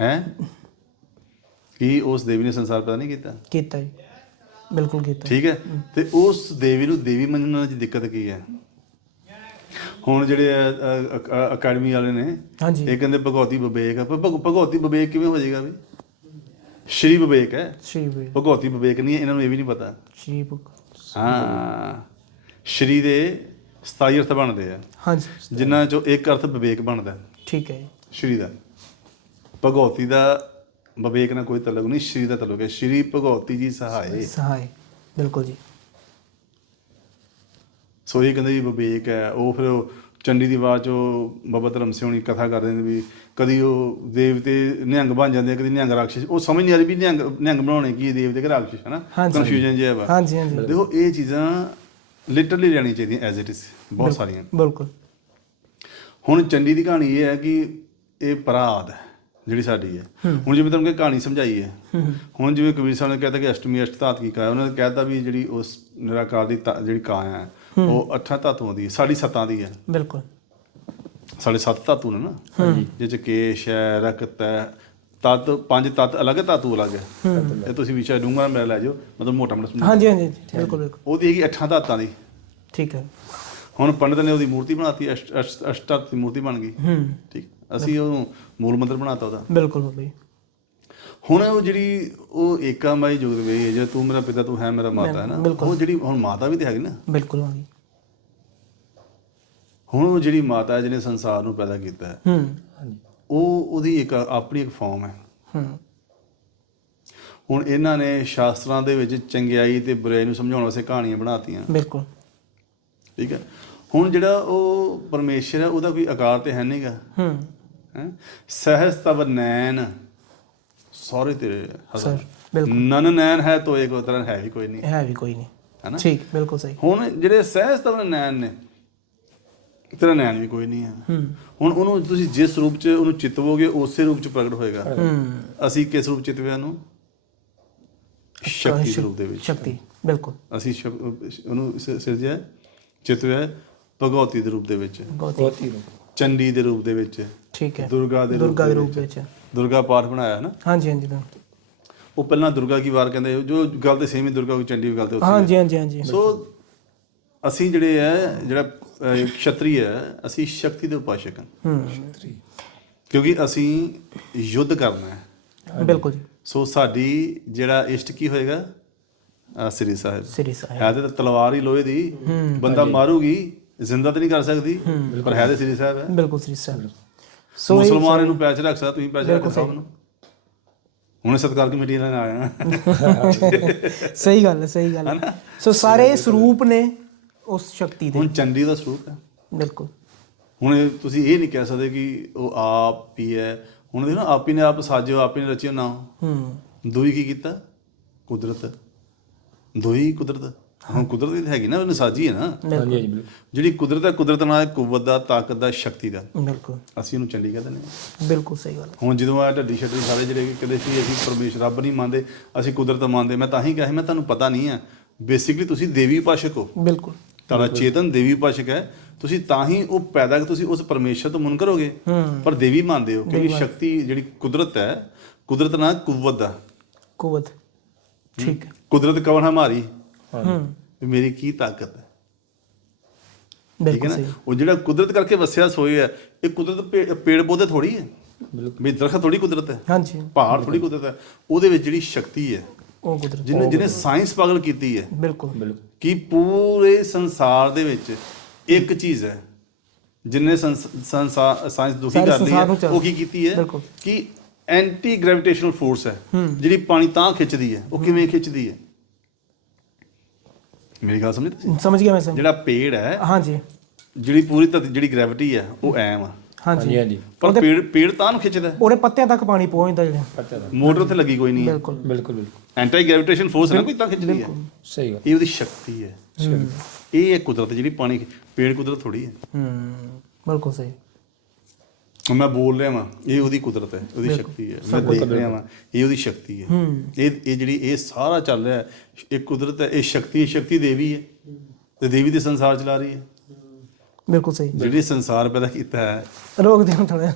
ਹੈ? ਕਿ ਉਸ ਦੇਵੀ ਨੇ ਸੰਸਾਰ ਪੈਦਾ ਨਹੀਂ ਕੀਤਾ? ਕੀਤਾ ਜੀ। ਬਿਲਕੁਲ ਕੀਤਾ। ਠੀਕ ਹੈ? ਤੇ ਉਸ ਦੇਵੀ ਨੂੰ ਦੇਵੀ ਮੰਨਣ ਦੀ ਦਿੱਕਤ ਕੀ ਹੈ? ਹੁਣ ਜਿਹੜੇ ਅਕੈਡਮੀ ਵਾਲੇ ਨੇ ਹਾਂਜੀ। ਇਹ ਕਹਿੰਦੇ ਭਗਵਤੀ ਵਿਵੇਕ ਹੈ ਪਰ ਭਗ- ਭਗਵਤੀ ਵਿਵੇਕ ਕਿਵੇਂ ਹੋ ਜਾਏਗਾ ਵੀ? ਸ਼੍ਰੀ ਵਿਵੇਕ ਹੈ। ਸ਼੍ਰੀ ਵੇ ਭਗਵਤੀ ਵਿਵੇਕ ਨਹੀਂ ਇਹਨਾਂ ਨੂੰ ਇਹ ਵੀ ਨਹੀਂ ਪਤਾ। ਸ਼੍ਰੀ ਹਾਂ। ਸ਼੍ਰੀ ਦੇ 27 ਅਰਥ ਬਣਦੇ ਆ। ਹਾਂਜੀ। ਜਿਨ੍ਹਾਂ ਚੋਂ ਇੱਕ ਅਰਥ ਵਿਵੇਕ ਬਣਦਾ। ਠੀਕ ਹੈ ਸ਼੍ਰੀ ਦਾ। ਭਗਵਤੀ ਦਾ ਵਿਵੇਕ ਨਾਲ ਕੋਈ ਤਾਲੁਕ ਨਹੀਂ ਸ਼੍ਰੀ ਦਾ ਤਾਲੁਕ ਹੈ। ਸ਼੍ਰੀ ਭਗਵਤੀ ਜੀ ਸਹਾਏ। ਸਹਾਇ ਬਿਲਕੁਲ ਜੀ। ਸੋ ਇਹ ਕਹਿੰਦੇ ਵੀ ਵਿਵੇਕ ਹੈ। ਉਹ ਫਿਰ ਉਹ ਚੰਡੀ ਦੀ ਬਾਤ ਚੋਂ ਬਾਬਾ ਧਰਮ ਸਿੰਘ ਹੋਣੀ ਕਥਾ ਕਰਦੇ ਨੇ ਵੀ ਕਦੀ ਉਹ ਦੇਵਤੇ ਨਿਹੰਗ ਬਣ ਜਾਂਦੇ ਆ ਕਦੀ ਨਿਹੰਗ ਰਾਖਸ਼। ਉਹ ਸਮਝ ਨਹੀਂ ਆ ਰਹੀ ਵੀ ਨਿਹੰਗ ਨਿਹੰਗ ਬਣਾਉਣੇ ਕੀ ਹੈ, ਦੇਵਤੇ ਕਿ ਰਾਖਸ਼ ਹੈ ਨਾ? ਹਾਂਜੀ। ਕਨਫਿਊਜ਼ਨ ਜਿਹਾ ਵਾ। ਹਾਂਜੀ ਹਾਂਜੀ। ਦੇਖੋ ਇਹ ਚੀਜ਼ਾਂ ਲਿਟਰਲੀ ਰਹਿਣੀ ਚਾਹੀਦੀਆਂ ਐਜ਼ ਇਟ ਇਜ਼ ਬਹੁਤ ਸਾਰੀਆਂ। ਬਿਲਕੁਲ। ਹੁਣ ਚੰਡੀ ਦੀ ਕਹਾਣੀ ਇਹ ਹੈ ਕਿ ਇਹ ਪਰਾਧ ਹੈ। ਜਿਹੜੀ ਸਾਡੀ ਹੈ। ਹੁਣ ਜਿਵੇਂ ਤੁਹਾਨੂੰ ਕਿ ਕਹਾਣੀ ਸਮਝਾਈ ਹੈ। ਹੁਣ ਜਿਵੇਂ ਕਬੀਰ ਸਾਹਿਬ ਨੇ ਕਹਿਤਾ ਕਿ ਅਸ਼ਟਮੀ ਅਸ਼ਟਧਾਤ ਕੀ ਕਾਇਆ ਉਹਨਾਂ ਨੇ ਕਹਿਤਾ ਵੀ ਜਿਹੜੀ ਉਸ ਨਿਰਾਕਾਰ ਦੀ ਜਿਹੜੀ ਕਾਇਆ ਹੈ ਉਹ ਅੱਠਾਂ ਧਾਤੂਆਂ ਦੀ ਹੈ ਸਾਡੀ ਸੱਤਾਂ ਦੀ ਹੈ। ਬਿਲਕੁਲ। ਸਾਡੇ ਸੱਤ ਧਾਤੂ ਨੇ ਨਾ। ਜਿਹ ਚ ਕੇਸ਼ ਹੈ ਰਕਤ ਹੈ ਤਤ ਪੰਜ ਤਤ ਅਲੱਗ ਧਾਤੂ ਅਲੱਗ ਹੈ। ਇਹ ਤੁਸੀਂ ਵਿਸ਼ਾ ਡੂੰਘਾ ਮੇਰਾ ਲੈ ਜਾਓ ਮਤਲਬ ਮੋਟਾ ਮੋਟਾ ਸਮਝਾਓ। ਹਾਂਜੀ ਹਾਂਜੀ ਬਿਲਕੁਲ ਬਿਲਕੁਲ। ਉਹਦੀ ਹੈਗੀ ਅੱਠਾਂ ਧਾਤਾਂ ਦੀ। ਠੀਕ ਹੈ। ਹੁਣ ਪੰਡਤ ਨੇ ਉਹਦੀ ਮੂਰਤੀ ਬਣਾਤੀ ਅਸ਼ਟ ਅਸ਼ਟ ਅਸ਼ਟ ਧਾਤ ਦੀ ਮੂਰਤੀ ਬਣ ਗਈ। ਹੂੰ। ਠੀਕ। ਅਸੀਂ ਉਹਨੂੰ ਮੂਲ ਮੰਤਰ ਬਣਾਤਾ ਉਹਦਾ। ਬਿਲਕੁਲ ਬਾਬਾ ਜੀ। ਹੁਣ ਉਹ ਜਿਹੜੀ ਉਹ ਏਕਾ ਮਾਈ ਜੁਗਤ ਵੇ ਹੈ ਜੇ ਤੂੰ ਮੇਰਾ ਪਿਤਾ ਤੂੰ ਹੈ ਮੇਰਾ ਮਾਤਾ ਹੈ ਨਾ? ਬਿਲਕੁਲ। ਉਹ ਜਿਹੜੀ ਹੁਣ ਮਾਤਾ ਵੀ ਤੇ ਹੈਗੀ ਨਾ। ਬਿਲਕੁਲ ਹਾਂ ਜੀ। ਹੁਣ ਉਹ ਜਿਹੜੀ ਮਾਤਾ ਹੈ ਜਿਹਨੇ ਸੰਸਾਰ ਨੂੰ ਪੈਦਾ ਕੀਤਾ ਹੈ ਹੂੰ। ਉਹ ਉਹਦੀ ਇੱਕ ਆਪਣੀ ਇੱਕ ਫਾਰਮ ਹੈ। ਹੂੰ। ਹੁਣ ਇਹਨਾਂ ਨੇ ਸ਼ਾਸਤਰਾਂ ਦੇ ਵਿੱਚ ਚੰਗਿਆਈ ਤੇ ਬੁਰਾਈ ਨੂੰ ਸਮਝਾਉਣ ਵਾਸਤੇ ਕਹਾਣੀਆਂ ਬਣਾਤੀਆਂ। ਬਿਲਕੁਲ। ਠੀਕ ਹੈ? ਹੁਣ ਜਿਹੜਾ ਉਹ ਪਰਮੇਸ਼ਰ ਹੈ ਉਹਦਾ ਕੋਈ ਆਕਾਰ ਤੇ ਹੈ ਨਹੀਂਗਾ ਹੂੰ। ਹੈ? ਸਹਿਜ ਤਵ ਨੈਣ। ਸਾਰੇ ਤੇਰੇ ਬਿਲਕੁਲ। ਨਨ ਨੈਣ ਹੈ ਤੋ ਇੱਕ ਤਰ੍ਹਾਂ ਹੈ ਹੀ ਕੋਈ ਨਹੀਂ। ਹੈ ਵੀ ਕੋਈ ਨਹੀਂ। ਹੈ ਨਾ ਠੀਕ ਬਿਲਕੁਲ ਸਹੀ। ਹੁਣ ਜਿਹੜੇ ਸਹਿਜ ਤਵ ਨੈਣ ਨੇ ਤੇਰਾ ਨੈਣ ਵੀ ਕੋਈ ਨਹੀਂ ਹੈ। ਹੁਣ ਉਹਨੂੰ ਤੁਸੀਂ ਜਿਸ ਰੂਪ 'ਚ ਉਹਨੂੰ ਚਿਤਵੋਗੇ ਉਸੇ ਰੂਪ 'ਚ ਪ੍ਰਗਟ ਹੋਏਗਾ। ਅਸੀਂ ਕਿਸ ਰੂਪ 'ਚ ਚਿਤਵਿਆ ਉਹਨੂੰ? ਸ਼ਕਤੀ ਰੂਪ ਦੇ ਵਿੱਚ। ਸ਼ਕਤੀ ਬਿਲਕੁਲ। ਅਸੀਂ ਉਹਨੂੰ ਸਿਰਜਿਆ ਚਿਤਵਿਆ ਭਗਵਤੀ ਦੇ ਰੂਪ ਦੇ ਵਿੱਚ। ਗੋਤੀ ਚੰਡੀ ਦੇ ਰੂਪ ਦੇ ਵਿੱਚ ਠੀਕ ਹੈ। ਦੁਰਗਾ ਦੇ ਰੂਪ ਦੁਰਗਾ ਦੇ ਰੂਪ ਵਿੱਚ। ਦੁਰਗਾ ਪਾਠ ਬਣਾਇਆ ਨਾ? ਹਾਂਜੀ ਹਾਂਜੀ ਬਿਲਕੁਲ। ਉਹ ਪਹਿਲਾਂ ਦੁਰਗਾ ਕੀ ਵਾਰ ਕਹਿੰਦੇ? ਜੋ ਗੱਲ ਤੇ ਸੇਮ ਹੀ ਦੁਰਗਾ ਕੋਈ ਚੰਡੀ ਵੀ ਗੱਲ ਤੇ ਉੱਥੇ ਹਾਂਜੀ ਹਾਂਜੀ ਹਾਂਜੀ। ਸੋ ਅਸੀਂ ਜਿਹੜੇ ਹੈ ਜਿਹੜਾ ਖੱਤਰੀ ਹੈ ਅਸੀਂ ਸ਼ਕਤੀ ਦੇ ਉਪਾਸ਼ਕ ਹਾਂ। ਹੂੰ। ਕਿਉਂਕਿ ਅਸੀਂ ਯੁੱਧ ਕਰਨਾ ਹੈ। ਬਿਲਕੁਲ ਜੀ। ਸੋ ਸਾਡੀ ਜਿਹੜਾ ਇਸ਼ਟ ਕੀ ਹੋਏਗਾ? ਸ੍ਰੀ ਸਾਹਿਬ। ਸ੍ਰੀ ਸਾਹਿਬ। ਹੈ ਤੇ ਤਾਂ ਤਲਵਾਰ ਹੀ ਲੋਹੇ ਦੀ ਬੰਦਾ ਮਾਰੂਗੀ ਜ਼ਿੰਦਾ ਤਾਂ ਨਹੀਂ ਕਰ ਸਕਦੀ ਪਰ ਹੈ ਤੇ ਸ੍ਰੀ ਸਾਹਿਬ ਹੈ। ਬਿਲਕੁਲ ਸ੍ਰੀ ਸਾਹਿਬ। ਸੋ ਮੁਸਲਮਾਨ ਇਹਨੂੰ ਪੈਚ ਰੱਖ ਸਕਦਾ ਤੁਸੀਂ ਪੈਚ ਰੱਖ ਸਕਦੇ ਹੋ ਹੁਣੇ ਸਤਕਾਰ ਕਮੇਟੀ ਨਾਲ ਆਇਆ ਸਹੀ ਗੱਲ ਹੈ ਸਹੀ ਗੱਲ ਹੈ। ਸੋ ਸਾਰੇ ਸਰੂਪ ਨੇ ਉਸ ਸ਼ਕਤੀ ਦੇ। ਹੁਣ ਚੰਡੀ ਦਾ ਸਰੂਪ ਹੈ। ਬਿਲਕੁਲ। ਹੁਣ ਤੁਸੀਂ ਇਹ ਨਹੀਂ ਕਹਿ ਸਕਦੇ ਕਿ ਉਹ ਆਪ ਹੀ ਹੈ। ਹੁਣ ਦੇਖੋ ਨਾ ਆਪ ਹੀ ਨੇ ਆਪ ਸਾਜਿਓ ਆਪ ਹੀ ਨੇ ਰਚਿਓ ਨਾ। ਹੂੰ। ਦੋਈ ਕੀ ਕੀਤਾ? ਕੁਦਰਤ। ਦੋਈ ਕੁਦਰਤ। ਹੁਣ ਕੁਦਰਤ ਹੀ ਤਾਂ ਹੈਗੀ ਨਾ ਉਹਨੇ ਸਾਜੀ ਹੈ ਨਾ। ਬਿਲਕੁਲ। ਜਿਹੜੀ ਕੁਦਰਤ ਹੈ ਕੁਦਰਤ ਨਾਲ ਹੈ ਕੁਵਤ ਦਾ ਤਾਕਤ ਦਾ ਸ਼ਕਤੀ ਦਾ। ਬਿਲਕੁਲ। ਅਸੀਂ ਉਹਨੂੰ ਚੰਡੀ ਕਹਿੰਦੇ ਨੇ ਬਿਲਕੁਲ ਸਹੀ ਗੱਲ ਹੈ। ਹੁਣ ਜਦੋਂ ਆ ਢੱਡੀ ਛੱਡੀ ਸਾਰੇ ਜਿਹੜੇ ਕਹਿੰਦੇ ਸੀ ਅਸੀਂ ਪਰਮੇਸ਼ਰ ਰੱਬ ਨਹੀਂ ਮੰਨਦੇ ਅਸੀਂ ਕੁਦਰਤ ਮੰਨਦੇ ਮੈਂ ਤਾਂ ਹੀ ਕਿਹਾ ਸੀ ਮੈਂ ਤੁਹਾਨੂੰ ਪਤਾ ਨਹੀਂ ਹੈ। ਬੇਸਿਕਲੀ ਤੁਸੀਂ ਦੇਵੀ ਉਪਾਸ਼ਕ ਹੋ। ਬਿਲਕੁਲ। ਤੁਹਾਡਾ ਚੇਤਨ ਦੇਵੀ ਉਪਾਸ਼ਕ ਹੈ। ਤੁਸੀਂ ਤਾਂ ਹੀ ਉਹ ਪੈਦਾ ਤੁਸੀਂ ਉਸ ਪਰਮੇਸ਼ਰ ਤੋਂ ਮੁਨਕਰ ਹੋਗੇ ਹੂੰ। ਪਰ ਦੇਵੀ ਮੰਨਦੇ ਹੋ ਕਿਉਂਕਿ ਸ਼ਕਤੀ ਜਿਹੜੀ ਕੁਦਰਤ ਹੈ ਕੁਦਰਤ ਨਾਲ ਕੁਵਤ ਦਾ ਕੁਵਤ। ਠੀਕ ਹੈ। ਕੁਦਰਤ ਕਵਨ ਹਮਾਰੀ ਹੂੰ। ਵੀ ਮੇਰੀ ਕੀ ਤਾਕਤ ਹੈ? ਠੀਕ ਹੈ ਬਿਲਕੁਲ ਨਾ? ਸਹੀ। ਉਹ ਜਿਹੜਾ ਕੁਦਰਤ ਕਰਕੇ ਵਸਿਆ ਸੋਏ ਹੈ ਇਹ ਕੁਦਰਤ ਪੇ- ਪੇੜ ਪੌਦੇ ਥੋੜੀ ਹੈ? ਵੀ ਦਰਖਤ ਥੋੜੀ ਕੁਦਰਤ ਹੈ? ਹਾਂਜੀ। ਪਹਾੜ ਥੋੜੀ ਕੁਦਰਤ ਹੈ। ਉਹਦੇ ਵਿੱਚ ਜਿਹੜੀ ਸ਼ਕਤੀ ਹੈ ਉਹ ਕੁਦਰਤ ਜਿਹਨੇ ਜਿਹਨੇ ਸਾਇੰਸ ਪਾਗਲ ਕੀਤੀ ਹੈ ਬਿਲਕੁਲ। ਬਿਲਕੁਲ। ਕਿ ਪੂਰੇ ਸੰਸਾਰ ਦੇ ਵਿੱਚ ਇੱਕ ਚੀਜ਼ ਹੈ ਜਿਨੇ ਸੰਸਾਰ ਸਾਇੰਸ ਦੁਖੀ ਸਾਰੇ ਕਰ ਲਈ ਸੰਸਾਰ ਨੂੰ ਹੈ ਚੱਲ- ਉਹ ਕੀ ਕੀਤੀ ਹੈ? ਬਿਲਕੁਲ। ਕਿ ਐਂਟੀ ਗ੍ਰੈਵਿਟੇਸ਼ਨਲ ਫੋਰਸ ਹੈ। ਜਿਹੜੀ ਪਾਣੀ ਤਾਂ ਖਿੱਚਦੀ ਹੈ ਉਹ ਕਿਵੇਂ ਖਿੱਚਦੀ ਹੈ? ਮੇਰੀ ਗੱਲ ਸਮਝਦੇ ਤੁਸੀਂ? ਸਮਝ ਗਿਆ ਮੈਂ ਸਮਝ ਜਿਹੜਾ ਪੇੜ ਹੈ ਹਾਂਜੀ। ਜਿਹੜੀ ਪੂਰੀ ਧਰਤੀ ਜਿਹੜੀ ਗ੍ਰੈਵਿਟੀ ਹੈ ਉਹ ਐਮ ਆ। ਹਾਂਜੀ। ਹਾਂਜੀ ਹਾਂਜੀ। ਪਰ ਪੇੜ ਪੇੜ ਤਾਂ ਨੂੰ ਖਿੱਚਦਾ? ਹੈ। ਉਹਦੇ ਪੱਤਿਆਂ ਤੱਕ ਪਾਣੀ ਪਹੁੰਚਦਾ ਜਿਹੜਾ। ਪਤਾ ਦਾ ਮੋਟਰ ਤੇ ਲੱਗੀ ਕੋਈ ਨਹੀਂ ਹੈ। ਬਿਲਕੁਲ। ਬਿਲਕੁਲ ਬਿਲਕੁਲ। ਐਂਟੀ ਗ੍ਰੈਵਿਟੇਸ਼ਨ ਫੋਰਸ ਹੈ ਨਾ ਕੋਈ ਤਾਂ ਖਿੱਚਦੀ ਹੈ? ਸਹੀ ਗੱਲ। ਇਹ ਉਹਦੀ ਸ਼ਕਤੀ ਹੈ। ਇਹ ਹੈ ਕੁਦਰਤ ਜਿਹੜੀ ਪਾਣੀ ਪੇੜ ਕੁਦਰਤ ਥੋੜੀ ਹੈ। ਹੂੰ। ਬਿਲਕੁਲ ਸਹੀ। ਮੈਂ ਬੋਲ ਰਿਹਾ ਵਾਂ ਇਹ ਉਹਦੀ ਕੁਦਰਤ ਹੈ ਉਹਦੀ ਸ਼ਕਤੀ ਹੈ। ਮੈਂ ਦੇਖ ਰਿਹਾ ਵਾਂ ਇਹ ਉਹਦੀ ਸ਼ਕਤੀ ਹੈ। ਇਹ ਇਹ ਜਿਹੜੀ ਇਹ ਸਾਰਾ ਚੱਲ ਰਿਹਾ ਇਹ ਕੁਦਰਤ ਹੈ ਇਹ ਸ਼ਕਤੀ ਹੈ ਸ਼ਕਤੀ ਦੇਵੀ ਹੈ। ਤੇ ਦੇਵੀ ਦੇ ਸੰਸਾਰ ਚਲਾ ਰਹੀ ਹੈ। ਬਿਲਕੁਲ ਸਹੀ। ਜਿਹੜੀ ਸੰਸਾਰ ਪੈਦਾ ਕੀਤਾ ਹੈ। ਰੋਕ ਦੇ ਥੋੜਾ